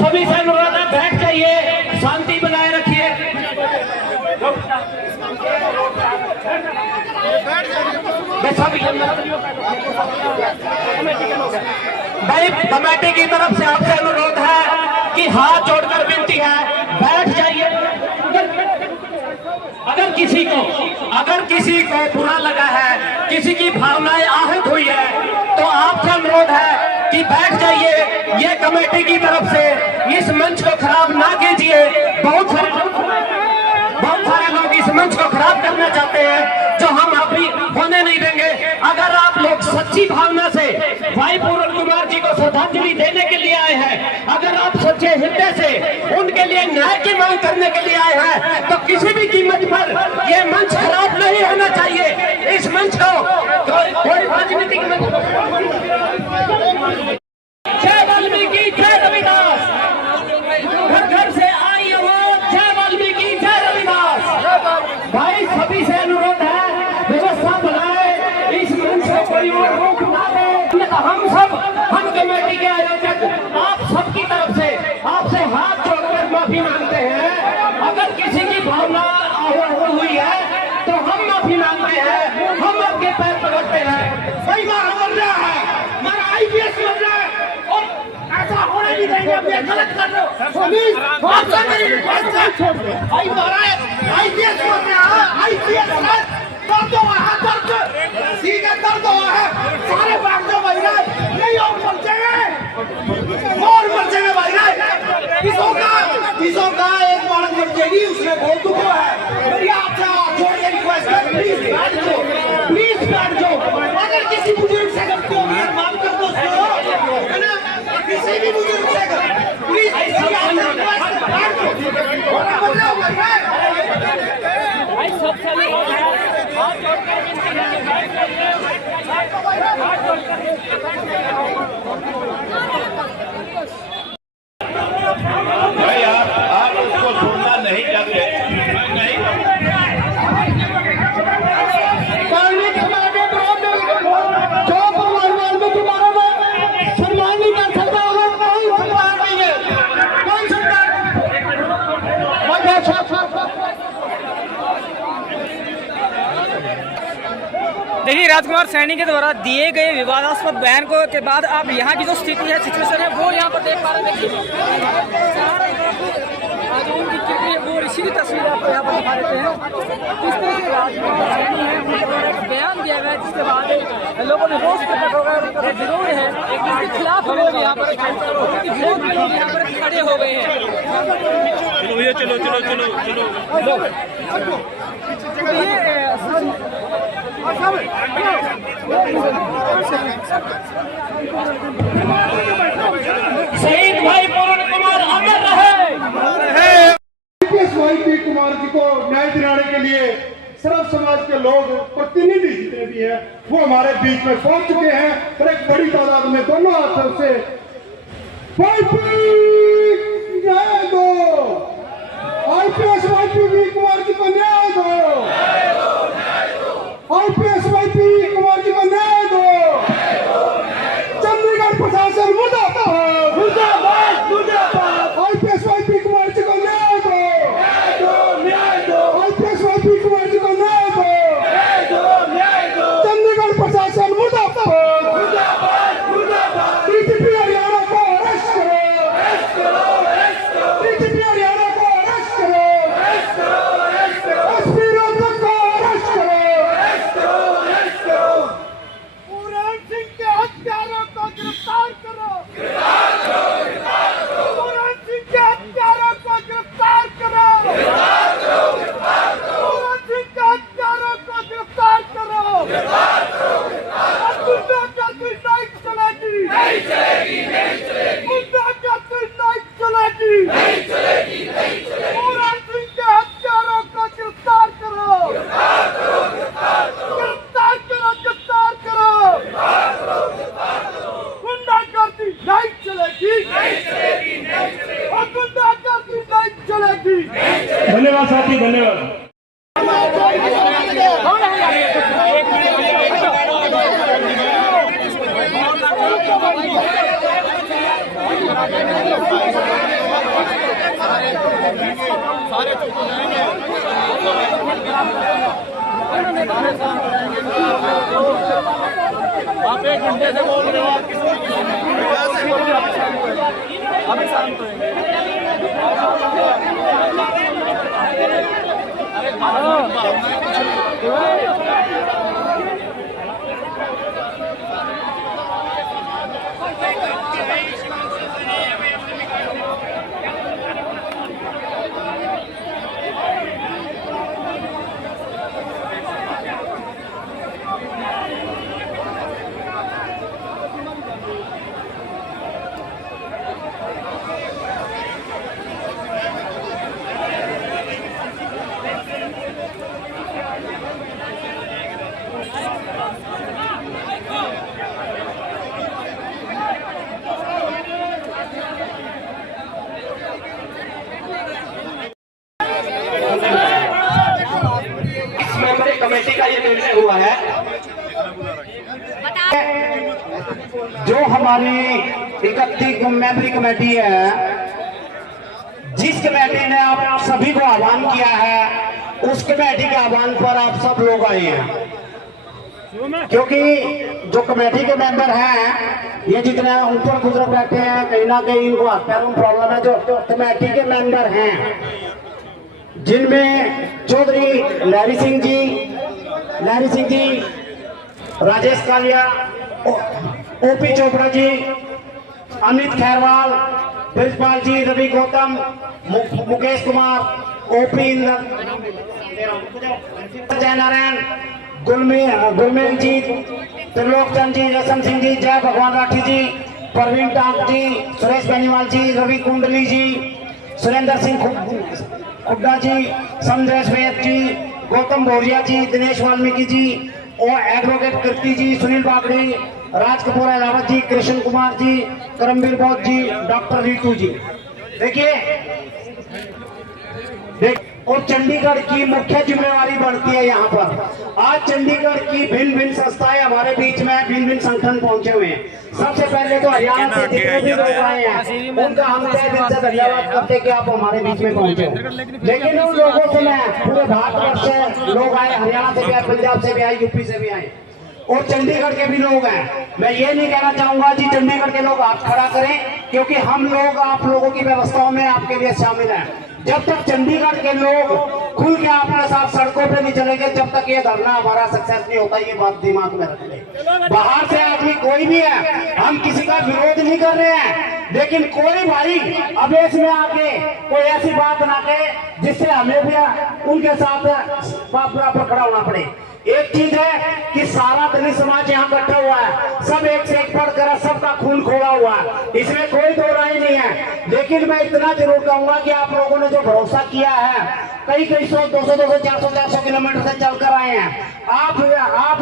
सभी से अनुरोध है, बैठ जाइए, शांति बनाए रखिए। भाई कमेटी की तरफ से आपसे अनुरोध है कि हाथ जोड़कर विनती है, बैठ जाइए। अगर किसी को बुरा लगा है, किसी की भावनाएं आहत हुई है, तो आपसे अनुरोध है कि बैठ जाइए। ये कमेटी की तरफ से इस मंच को खराब ना कीजिए। बहुत सारे लोग इस मंच को खराब करना चाहते हैं, जो हम अभी होने नहीं देंगे। अगर आप लोग सच्ची भावना से भाई पूरन कुमार जी को श्रद्धांजलि देने के लिए आए हैं, अगर आप सच्चे हृदय से उनके लिए न्याय की मांग करने के लिए आए हैं, तो किसी भी कीमत पर ये मंच खराब नहीं होना चाहिए। इस मंच को कोई राजनीतिक मंच। जय वाल्मीकि, जय रविदास। घर घर से आई आवाज, जय वाल्मीकि, जय रविदास। भाई सभी से अनुरोध है, व्यवस्था बनाए, इस मंच को कोई और रोक ना दे। हम कमेटी के आयोजक आप सबकी तरफ से आपसे हाथ जोड़कर माफी मांगते हैं। अगर किसी की भावना हुई है तो हम माफी मांगते हैं, हम आपके पैर पकड़ते हैं। कई बार मर रहा है, हमारा IPS मर रहा है और ऐसा होने नहीं देंगे। आप ये गलत कर रहे हो। भाई हमारा IPS मर रहा है, IPS दर्द हुआ है, दर्द सीधे दर्द हुआ है। सारे भाग दो भाई, नहीं और मर जाएंगे, और मर जाएंगे भाई। किसों का एक बार मर जाएगी, उसमें बहुत दुख है। मेरी आपसे जोड़ के रिक्वेस्ट है, प्लीज बैठ जाओ, प्लीज बैठ जाओ। अगर किसी बुजुर्ग से गलती होगी है, माफ कर दो उसको, है ना? किसी भी बुजुर्ग से प्लीज बैठ भाई आप उसको सुनना नहीं चाहते, नहीं जो परिवार में तुम्हारा सम्मान नहीं कर सकता, कोई परिवार नहीं है, कोई सरकार। देखिए, राजकुमार सैनी के द्वारा दिए गए विवादास्पद बयान को के बाद आप यहाँ की जो स्थिति है, सिचुएशन है, वो यहाँ पर देख पा रहे हैं। जो उनकी कृति है वो इसी की तस्वीर आपको यहाँ पर दिखा देते हैं। किस तरह से राजकुमार सैनी है, उनके द्वारा एक बयान दिया गया, जिसके बाद लोगों ने रोष प्रकट हो गया, उनका विरोध है, इसके खिलाफ लोग यहाँ पर विरोध में लोग यहाँ पर खड़े हो गए हैं। चलो चलो चलो चलो चलो। शहीद भाई पूरन कुमार अमर रहे। वाल्मीकि कुमार जी को न्याय दिलाने के लिए सर्व समाज के लोग, प्रतिनिधि जितने भी हैं, वो हमारे बीच में पहुंच चुके हैं और एक बड़ी तादाद में दोनों हाथों से न्याय दो, IPS वाल्मीकि कुमार जी को न्याय दो, IPS वाल्मीकि कुमार जी को न्याय दो। चंडीगढ़ प्रशासन मुर्दाबाद, मुर्दाबाद, मुर्दाबाद। IPS वाल्मीकि कुमार जी को न्याय दो, IPS वाल्मीकि कुमार जी को न्याय दो। चंडीगढ़ प्रशासन मुर्दाबाद, मुर्दाबाद, मुर्दाबाद। DGP हरियाणा को अरेस्ट करो, DGP हरियाणा को अरेस्ट करो, SP रोहतक को अरेस्ट करो। पूरन सिंह के हत्यारों को गिरफ्तार करो, पूरन सिंह के हत्यारों को गिरफ्तार करो, पूरन सिंह के हत्यारों को गिरफ्तार करो। गुंडागर्दी नहीं चलेगी, नहीं चलेगी, नहीं चलेगी। गुंडागर्दी नहीं चलेगी, नहीं चलेगी, नहीं चलेगी। पूरन सिंह के हत्यारों को गिरफ्तार करो, गिरफ्तार करो, गिरफ्तार करो, गिरफ्तार करो, गिरफ्तार करो। गुंडागर्दी नहीं चलेगी, नहीं चलेगी, नहीं चलेगी। और गुंडागर्दी नहीं चलेगी, नहीं चलेगी। धन्यवाद साथी, धन्यवाद। Thank you. आप 1 घंटे से बोल रहे हो, आप किसी अभी शांत कमेटी का ये निर्णय हुआ है। जो हमारी 31 मेंबरी कमेटी है, जिस कमेटी ने आप सभी को आह्वान किया है, उस कमेटी के आह्वान पर आप सब लोग आए हैं। क्योंकि जो कमेटी के मेंबर हैं, ये जितने ऊपर गुजर बैठे हैं, कहीं ना कहीं इनको हाथ पैरों में प्रॉब्लम है। जो कमेटी के मेंबर हैं, जिनमें चौधरी लहरी सिंह जी, राजेश कालिया, ओपी चोपड़ा जी, अमित खैरवाल, ब्रिजपाल जी, रवि गौतम, मुकेश कुमार, ओपी जयनारायण, गुलमेल जी, त्रिलोक चंद जी, रसन सिंह जी, जय भगवान राठी जी, प्रवीण टाक जी, सुरेश बेनीवाल जी, रवि कुंडली जी, सुरेंद्र सिंह खुड्डा जी, संदेश वेद जी, गौतम भोरिया जी, दिनेश वाल्मीकि जी, और एडवोकेट कीर्ति जी, सुनील बागड़ी, राज कपूर अहलावत जी, कृष्ण कुमार जी, करमवीर बौद्ध जी, डॉक्टर रितु जी। देखिए, और चंडीगढ़ की मुख्य जिम्मेवारी बढ़ती है यहाँ पर। आज चंडीगढ़ की भिन्न भिन्न संस्थाएं हमारे बीच में, भिन्न भिन्न संगठन पहुंचे हुए हैं। सबसे पहले तो हरियाणा से जितने भी लोग आए हैं, उनका हम तहे दिल से धन्यवाद करते हैं कि आप हमारे बीच में पहुंचे। लेकिन उन लोगों से मैं, पूरे भारतवर्ष से लोग आए, हरियाणा से भी आए, पंजाब से भी आए, यूपी से भी आए, और चंडीगढ़ के भी लोग हैं। मैं ये नहीं कहना चाहूंगा जी चंडीगढ़ के लोग हाथ खड़ा करें, क्योंकि हम लोग आप लोगों की व्यवस्थाओं में आपके लिए शामिल हैं। जब तक चंडीगढ़ के लोग खुल के अपने साथ सड़कों पे नहीं चलेंगे, जब तक ये धरना हमारा सक्सेस नहीं होता। ये बात दिमाग में रख ले। बाहर से आदमी कोई भी है, हम किसी का विरोध नहीं कर रहे हैं, लेकिन कोई भाई अब इसमें आके कोई ऐसी बात ना कहे जिससे हमें भी उनके साथ बराबर खड़ा होना पड़े। एक चीज है कि सारा दलित समाज यहाँ इकट्ठा हुआ है, सब एक से एक पढ़कर सबका खून खोला हुआ है, इसमें कोई दो राय नहीं है। लेकिन मैं इतना जरूर कहूंगा कि आप लोगों ने जो भरोसा किया है, कई 100, 200, 400 किलोमीटर से चलकर आए हैं, आप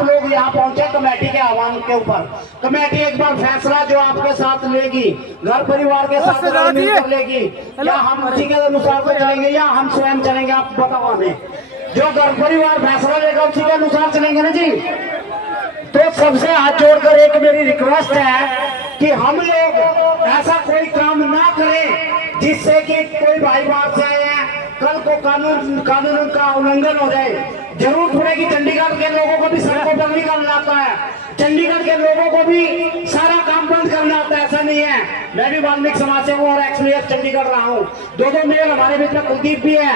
लोग यहाँ पहुंचे कमेटी के आह्वान के ऊपर। कमेटी एक बार फैसला जो आपके साथ लेगी, घर परिवार के साथ मिलकर लेगी, या हम उसी के अनुसार से चलेंगे या हम स्वयं चलेंगे, आप बताओ हमें। जो घर परिवार फैसला लेगा उसी के अनुसार चलेंगे ना जी। तो सबसे हाथ जोड़कर एक मेरी रिक्वेस्ट है कि हम लोग ऐसा कोई काम ना करें जिससे कि कोई भाई बात से आए हैं, कल को कानून का उल्लंघन हो जाए। जरूरत पड़ेगी चंडीगढ़ के लोगों को भी सड़कों पर निकलना आता है, चंडीगढ़ के लोगों को भी सारा काम बंद करना आता है, ऐसा नहीं है। मैं भी वाल्मीकि समाज से हूँ और एक्स चंडीगढ़ रहा हूँ। दो मेयर हमारे बीच में कुलदीप भी है,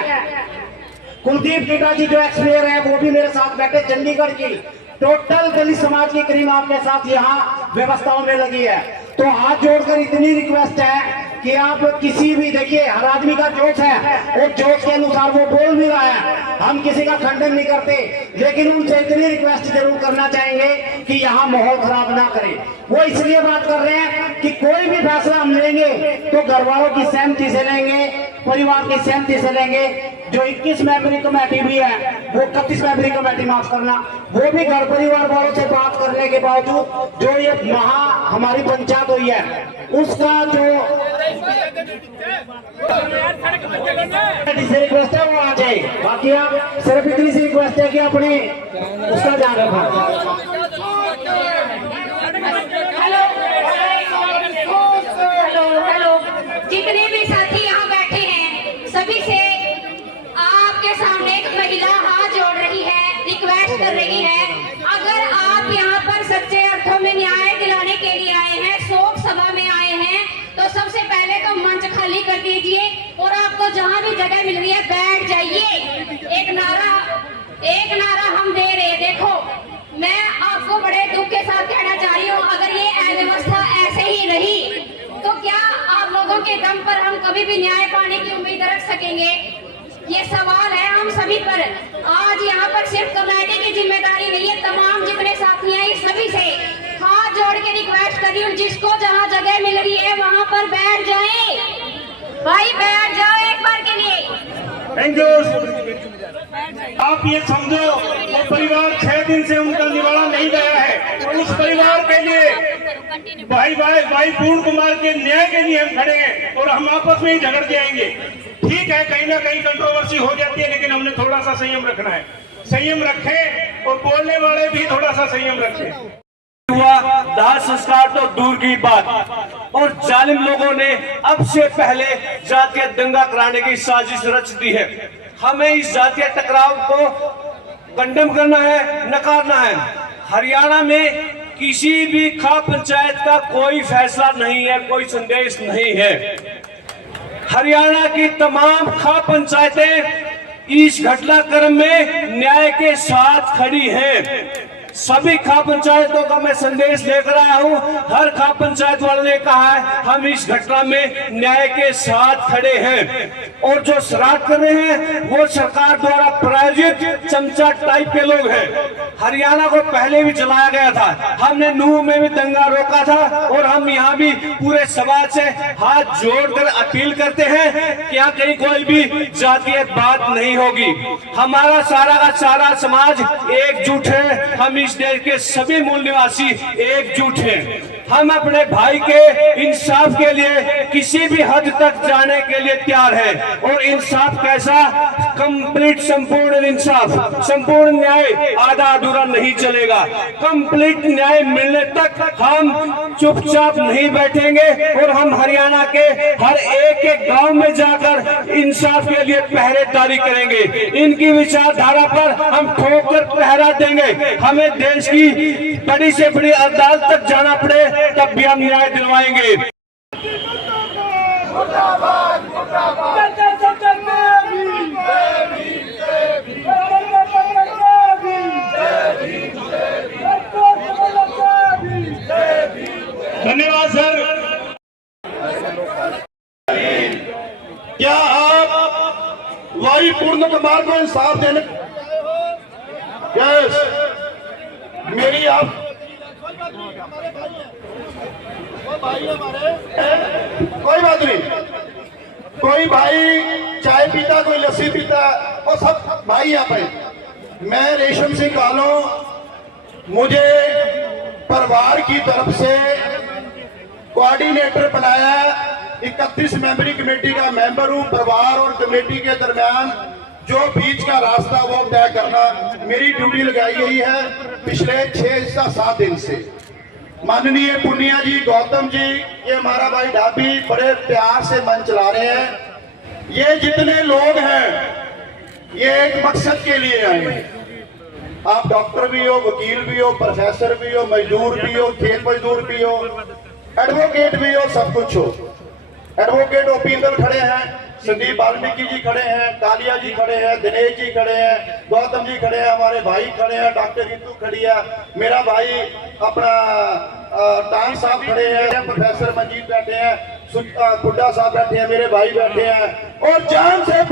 कुलदीप टीका जी जो एक्स मेयर है, वो भी मेरे साथ बैठे। चंडीगढ़ की टोटल दलित समाज की करीब आपके साथ यहाँ व्यवस्थाओं में लगी है। तो हाथ जोड़कर इतनी रिक्वेस्ट है कि आप किसी भी, देखिए हर आदमी का जोश है, और जोश के अनुसार वो बोल भी रहा है, हम किसी का खंडन नहीं करते, लेकिन उनसे इतनी रिक्वेस्ट जरूर करना चाहेंगे कि यहाँ माहौल खराब ना करें। वो इसलिए बात कर रहे हैं कि कोई भी फैसला हम लेंगे तो घर वालों की सहमति से लेंगे, परिवार की सहमति से लेंगे। जो 21 मेंबरी कमेटी भी है, वो 31 मेंबरी कमेटी, माफ करना, वो भी घर परिवार वालों से बात करने के बावजूद जो ये हमारी पंचायत हुई है, उसका जो रिक्वेस्ट है वो आ जाए। बाकी आप सिर्फ इतनी सी रिक्वेस्ट है कि अपने उसका ध्यान रखना। हेलो, जितने भी साथी यहाँ बैठे हैं, सभी से आपके सामने एक महिला हाथ जोड़ रही है, रिक्वेस्ट कर रही है जगह मिल रही है बैठ जाइए। एक नारा हम दे रहे हैं। देखो, मैं आपको बड़े दुख के साथ कहना चाह रही हूँ, अगर ये अव्यवस्था ऐसे ही रही तो क्या आप लोगों के दम पर हम कभी भी न्याय पाने की उम्मीद रख सकेंगे? ये सवाल है हम सभी पर। आज यहाँ पर सिर्फ कमेटी की जिम्मेदारी नहीं है, तमाम जितने साथी हैं सभी से हाथ जोड़ के रिक्वेस्ट कर रही हूँ, जिसको जहाँ जगह मिल रही है वहाँ पर बैठ जाए भाई, बैठ जाओ एक बार के लिए। Thank you. आप ये समझो वो परिवार 6 दिन से उनका निवाड़ा नहीं गया है, तो उस परिवार के लिए भाई पूर्ण कुमार के न्याय के लिए हम खड़े हैं और हम आपस में ही झगड़ जाएंगे। ठीक है, कहीं ना कहीं कंट्रोवर्सी हो जाती है, लेकिन हमने थोड़ा सा संयम रखना है। संयम रखें और बोलने वाले भी थोड़ा सा संयम रखें। हुआ दाह संस्कार तो दूर की बात, और जालिम लोगों ने अब से पहले जातीय दंगा कराने की साजिश रच दी है। हमें इस जातीय टकराव को कंडेम करना है, नकारना है। हरियाणा में किसी भी खाप पंचायत का कोई फैसला नहीं है, कोई संदेश नहीं है। हरियाणा की तमाम खाप पंचायतें इस घटनाक्रम में न्याय के साथ खड़ी हैं। सभी खाप पंचायतों का मैं संदेश लेकर आया हूं। हर खाप पंचायत वाले ने कहा है हम इस घटना में न्याय के साथ खड़े हैं, और जो शरारत कर रहे हैं वो सरकार द्वारा प्रायोजित चमचा टाइप के लोग हैं। हरियाणा को पहले भी चलाया गया था, हमने नूह में भी दंगा रोका था, और हम यहाँ भी पूरे समाज से हाथ जोड़कर अपील करते हैं कि यहाँ कहीं कोई भी जातीय बात नहीं होगी। हमारा सारा का सारा समाज एकजुट है, हम इस देश के सभी मूल निवासी एकजुट हैं। हम अपने भाई के इंसाफ के लिए किसी भी हद तक जाने के लिए तैयार हैं, और इंसाफ कैसा? कंप्लीट संपूर्ण इंसाफ, संपूर्ण न्याय आधा अधूरा नहीं चलेगा। कंप्लीट न्याय मिलने तक हम चुपचाप नहीं बैठेंगे, और हम हरियाणा के हर एक गांव में जाकर इंसाफ के लिए पहरेदारी करेंगे। इनकी विचारधारा पर हम ठोकर पहरा देंगे। हमें देश की बड़ी से बड़ी अदालत तक जाना पड़े तब भी हम न्याय दिलवाएंगे। धन्यवाद सर। क्या आप वाई पूर्ण कुमार को इंसाफ देने? यस, मेरी आप कोई बात नहीं, कोई भाई चाय पीता, कोई लस्सी पीता, वो सब भाई यहाँ पे। मैं रेशम सिंह कालो, मुझे परिवार की तरफ से कोऑर्डिनेटर बनाया। 31 मेंबरी कमेटी का मेंबर हूँ। परिवार और कमेटी के दरमियान जो बीच का रास्ता वो तय करना मेरी ड्यूटी लगाई गई है पिछले 6 से 7 दिन से। माननीय पुनिया जी, गौतम जी, ये हमारा भाई ढाबी बड़े प्यार से मन चला रहे हैं। ये जितने लोग हैं ये एक मकसद के लिए आए हैं। आप डॉक्टर भी हो, वकील भी हो, प्रोफेसर भी हो, मजदूर भी हो, खेत मजदूर भी हो, एडवोकेट भी हो, सब कुछ हो। एडवोकेट ओपिंदर खड़े हैं, संदीप वाल्मीकि जी खड़े हैं, कालिया जी खड़े हैं, दिनेश जी खड़े हैं, गौतम जी खड़े हैं, हमारे भाई खड़े हैं, डॉक्टर रितु खड़ी है, मेरा भाई अपना टांग साहब खड़े हैं, प्रोफेसर मंजीत बैठे हैं, खुड्डा साहब बैठे हैं, मेरे भाई बैठे हैं, और जान से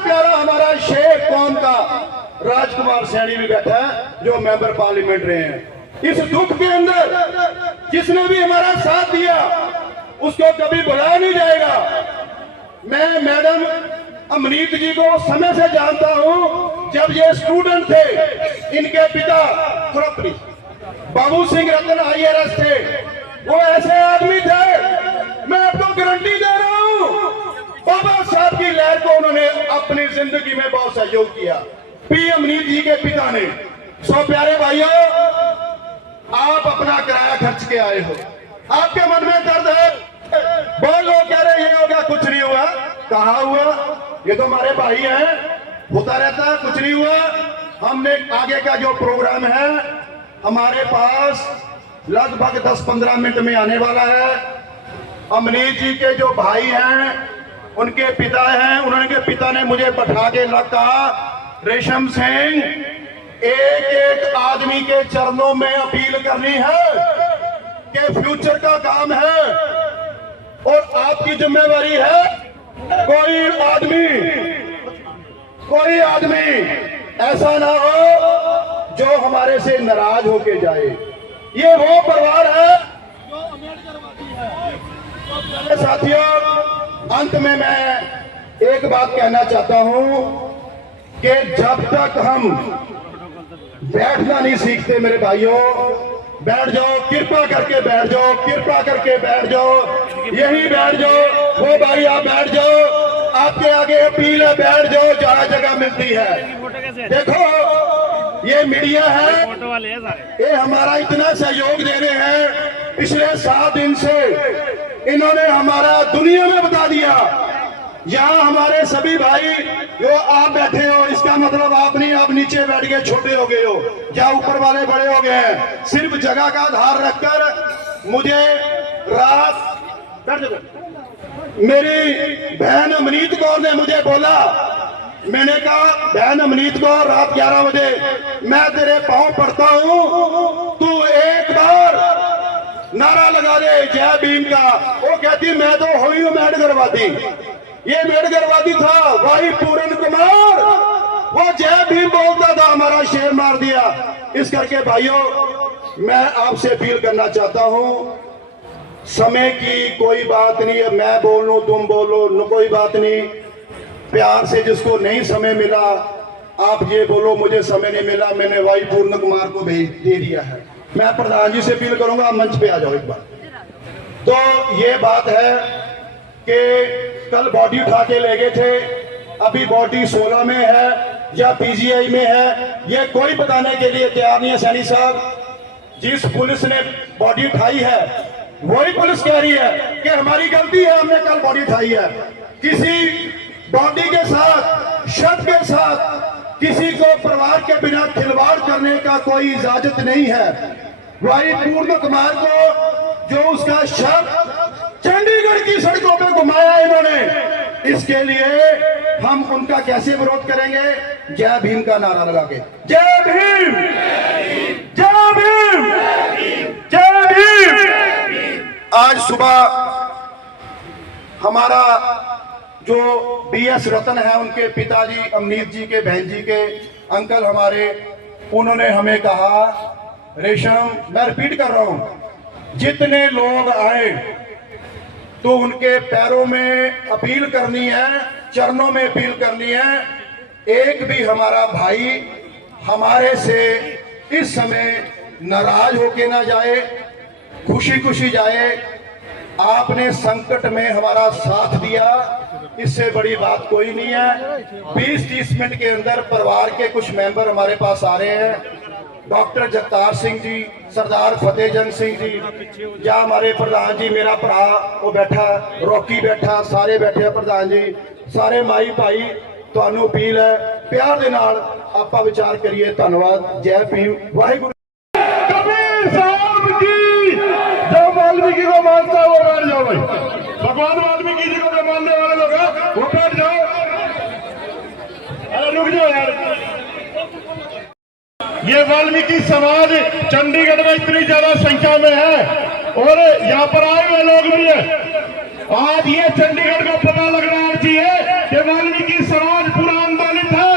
प्यारा हमारा शेर कौम का राजकुमार सैनी भी बैठा है, जो मेंबर पार्लियामेंट रहे हैं। इस दुख के अंदर जिसने भी हमारा साथ दिया उसको कभी भुलाया नहीं जाएगा। मैं मैडम अमनीत जी को समय से जानता हूं, जब ये स्टूडेंट थे, इनके पिता बाबू सिंह रतन IAS थे, वो ऐसे आदमी थे, मैं आपको गारंटी दे रहा हूं, बाबा साहब की लहर को उन्होंने अपनी जिंदगी में बहुत सहयोग किया। पी अमनीत जी के पिता ने। सो प्यारे भाइयों, आप अपना किराया खर्च के आए हो, आपके मन में दर्द है, बहुत लोग कह रहे ये हो गया, कुछ नहीं हुआ। कहाँ हुआ? ये तो हमारे भाई हैं, होता रहता है, कुछ नहीं हुआ। हमने आगे का जो प्रोग्राम है हमारे पास लगभग 10-15 मिनट में आने वाला है। अमनीत जी के जो भाई हैं उनके पिता हैं, उनके पिता ने मुझे बैठा के कहा, रेशम सिंह, एक एक आदमी के चरणों में अपील करनी है कि फ्यूचर का काम है और आपकी जिम्मेवारी है। कोई आदमी ऐसा ना हो जो हमारे से नाराज होके जाए। ये वो परिवार है जो अम्बेडकरवादी है। साथियों, अंत में मैं एक बात कहना चाहता हूं कि जब तक हम बैठना नहीं सीखते, मेरे भाइयों, बैठ जाओ, कृपा करके बैठ जाओ, कृपा करके बैठ जाओ, यही बैठ जाओ। वो भाई आप बैठ जाओ, आपके आगे अपील है, बैठ जाओ जहां जगह मिलती है। देखो ये मीडिया है, ये हमारा इतना सहयोग दे रहे हैं। पिछले 7 दिन से इन्होंने हमारा दुनिया में बता दिया। यहाँ हमारे सभी भाई जो आप बैठे हो, इसका मतलब आप नहीं, आप नीचे बैठ के छोटे हो गए हो, क्या ऊपर वाले बड़े हो गए हैं। सिर्फ जगह का आधार रखकर मुझे रात मेरी बहन अमनीत कौर ने मुझे बोला, मैंने कहा बहन अमनीत कौर, रात 11 बजे मैं तेरे पांव पड़ता हूं, तू एक बार नारा लगा दे जय भीम का। वो कहती मैं तो हुई हूं मेडगरवादी। ये मेडगरवादी था भाई पूरन कुमार, वो जय भीम बोलता था, हमारा शेर मार दिया। इस करके भाइयों, मैं आपसे अपील करना चाहता हूं, समय की कोई बात नहीं है, मैं बोल लूं तुम बोलो, कोई बात नहीं। प्यार से जिसको नहीं समय मिला, आप ये बोलो मुझे समय नहीं मिला, मैंने भाई पूर्ण कुमार को भेज दे दिया है। मैं प्रधान जी से अपील करूंगा, मंच पे आ जाओ एक बार। तो ये बात है कि कल बॉडी उठा के ले गए थे, अभी बॉडी 16 में है या पीजीआई में है, ये कोई बताने के लिए तैयार नहीं है। सैनी साहब, जिस पुलिस ने बॉडी उठाई है वही पुलिस कह रही है कि हमारी गलती है, हमने कल बॉडी उठाई है। किसी बॉडी के साथ, शर्त के साथ किसी को परिवार के बिना खिलवाड़ करने का कोई इजाजत नहीं है। भाई पूर्ण कुमार को जो उसका शव चंडीगढ़ की सड़कों पे घुमाया इन्होंने, इसके लिए हम उनका कैसे विरोध करेंगे? जय भीम का नारा लगा के, जय भीम, जय भीम, जय भीम। आज सुबह हमारा जो बीएस रतन है, उनके पिताजी अमनीत जी के, बहन जी के अंकल हमारे, उन्होंने हमें कहा, रेशम, मैं रिपीट कर रहा हूं, जितने लोग आए तो उनके पैरों में अपील करनी है, चरणों में अपील करनी है। एक भी हमारा भाई हमारे से इस समय नाराज होके ना जाए, खुशी खुशी जाए। आपने संकट में हमारा साथ दिया, इससे बड़ी बात कोई नहीं है। 20-30 मिनट के अंदर परिवार के कुछ मेंबर हमारे पास आ रहे हैं। डॉक्टर जगतार सिंह जी, सरदार फतेहजंग सिंह जी, या हमारे प्रधान जी, मेरा भरा वो बैठा, रॉकी बैठा, सारे बैठे प्रधान जी, सारे माई भाई, ਤੁਹਾਨੂੰ अपील है प्यार ਦੇ ਨਾਲ ਆਪਾਂ ਵਿਚਾਰ करिए। धन्यवाद। जय भीम। वाहिगुरु। कबीर साहब की, जो वाल्मीकि को मानता है वो बैठ जाओ भाई। भगवान वाल्मीकि जी को जो मानने वाले लोग हैं वो बैठ जाओ। अरे रुक जाओ यार, ये वाल्मीकि समाज चंडीगढ़ में इतनी ज्यादा संख्या में है और यहाँ पर आए हुए लोग भी है। आज ये चंडीगढ़ को पता लगना चाहिए कि वाल्मीकि समाज पूरा आंदोलित है।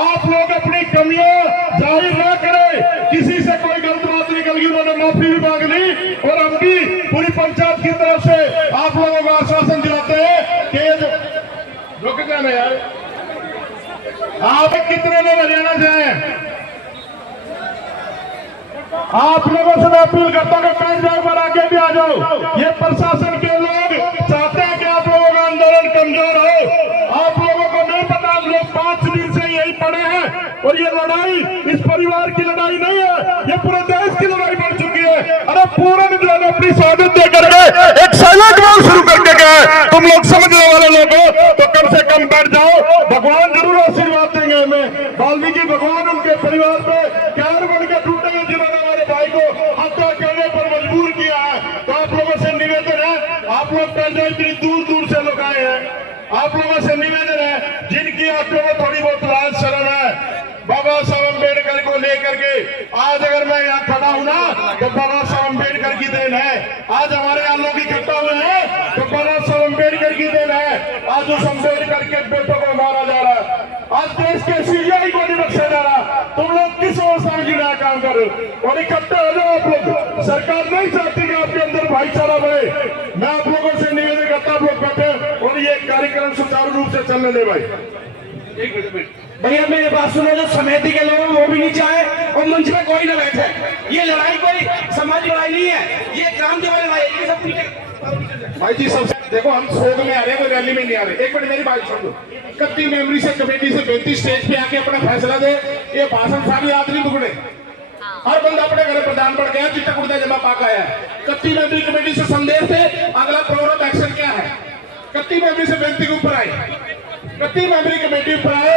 आप लोग अपनी कमियां जाहिर न करें, किसी से कोई गलत बात निकल गई, उन्होंने माफी भी मांग ली और हम भी पूरी पंचायत की तरफ से आप लोगों को आश्वासन दिलाते हैं कि रुक जाना यार। आप कितने लोग हरियाणा से आए? आप लोगों से मैं अपील करता हूँ कि पैंट बैग पर आके भी आ जाओ। ये प्रशासन के लोग चाहते हैं कि आप लोगों का आंदोलन कमजोर हो। आप लोगों को नहीं पता, हम लोग 5 दिन से यही पड़े हैं और ये लड़ाई इस परिवार की लड़ाई नहीं है, ये पूरे देश की लड़ाई बढ़ चुकी है। अरे पूरन जो है अपनी शहादत दे करके एक साइलेंट वॉर शुरू करके गए। तुम लोग समझने वाले लोग हो तो कम से कम बैठ जाओ। भगवान जरूर आशीर्वाद देंगे हमें। वाल्मीकि भगवान उनके परिवार पे क्यार बन के टूटेंगे जिन्होंने हमारे भाई को हत्या करने पर मजबूर किया है। तो आप लोगों से निवेदन है, आप लोग पहले इतनी दूर दूर से लोग आए हैं, आप लोगों से निवेदन है, जिनकी आप लोगों को थोड़ी बहुत लाज शर्म है, बाबा साहब अम्बेडकर को लेकर के आज अगर मैं यहाँ खड़ा हूँ ना, तो बाबा साहब अम्बेडकर की देन है। आज हमारे यहाँ लोग इकट्ठा हुए हैं तो बाबा साहब अम्बेडकर की देन है। आज उस अम्बेडकर के बेटों को मारा जा रहा है, आज देश के सीआई को नहीं बख्शा जा रहा। तुम लोग किस अवस्था में गिरा काम कर रहे हो? और इकट्ठे हो जाओ आप लोग। सरकार नहीं चाहती कि आपके अंदर भाईचारा बढ़े। मैं आप लोगों से निवेदन करता हूँ, आप लोग बैठे और ये कार्यक्रम सुचारू रूप से चलने दे भाई। एक मिनट भैया मेरे बात सुनो, जो समिति के लोग वो भी नीचे आए और मंच में कोई ना बैठे। ये लड़ाई कोई समाज लड़ाई नहीं है, ये क्रांति वाली लड़ाई है। सब पीछे भाई जी सब देखो, हम शोध में आ रहे हैं, कोई रैली में नहीं आ रहे। एक मिनट मेरी बात सुन लो। 31 मेमोरी से कमेटी से 35 स्टेज पे आके अपना फैसला दे। ये भाषण सारी याद नहीं टुकड़े, हर बंदा अपने घर प्रधान पड़ गया, चिट्टा कुर्ता जमा पाक आया। 31 मेमोरी कमेटी से संदेश थे, अगला प्रोग्राम एक्शन क्या है। 31 मेमोरी से बेनती के ऊपर आए, 31 मेमोरी कमेटी ऊपर आए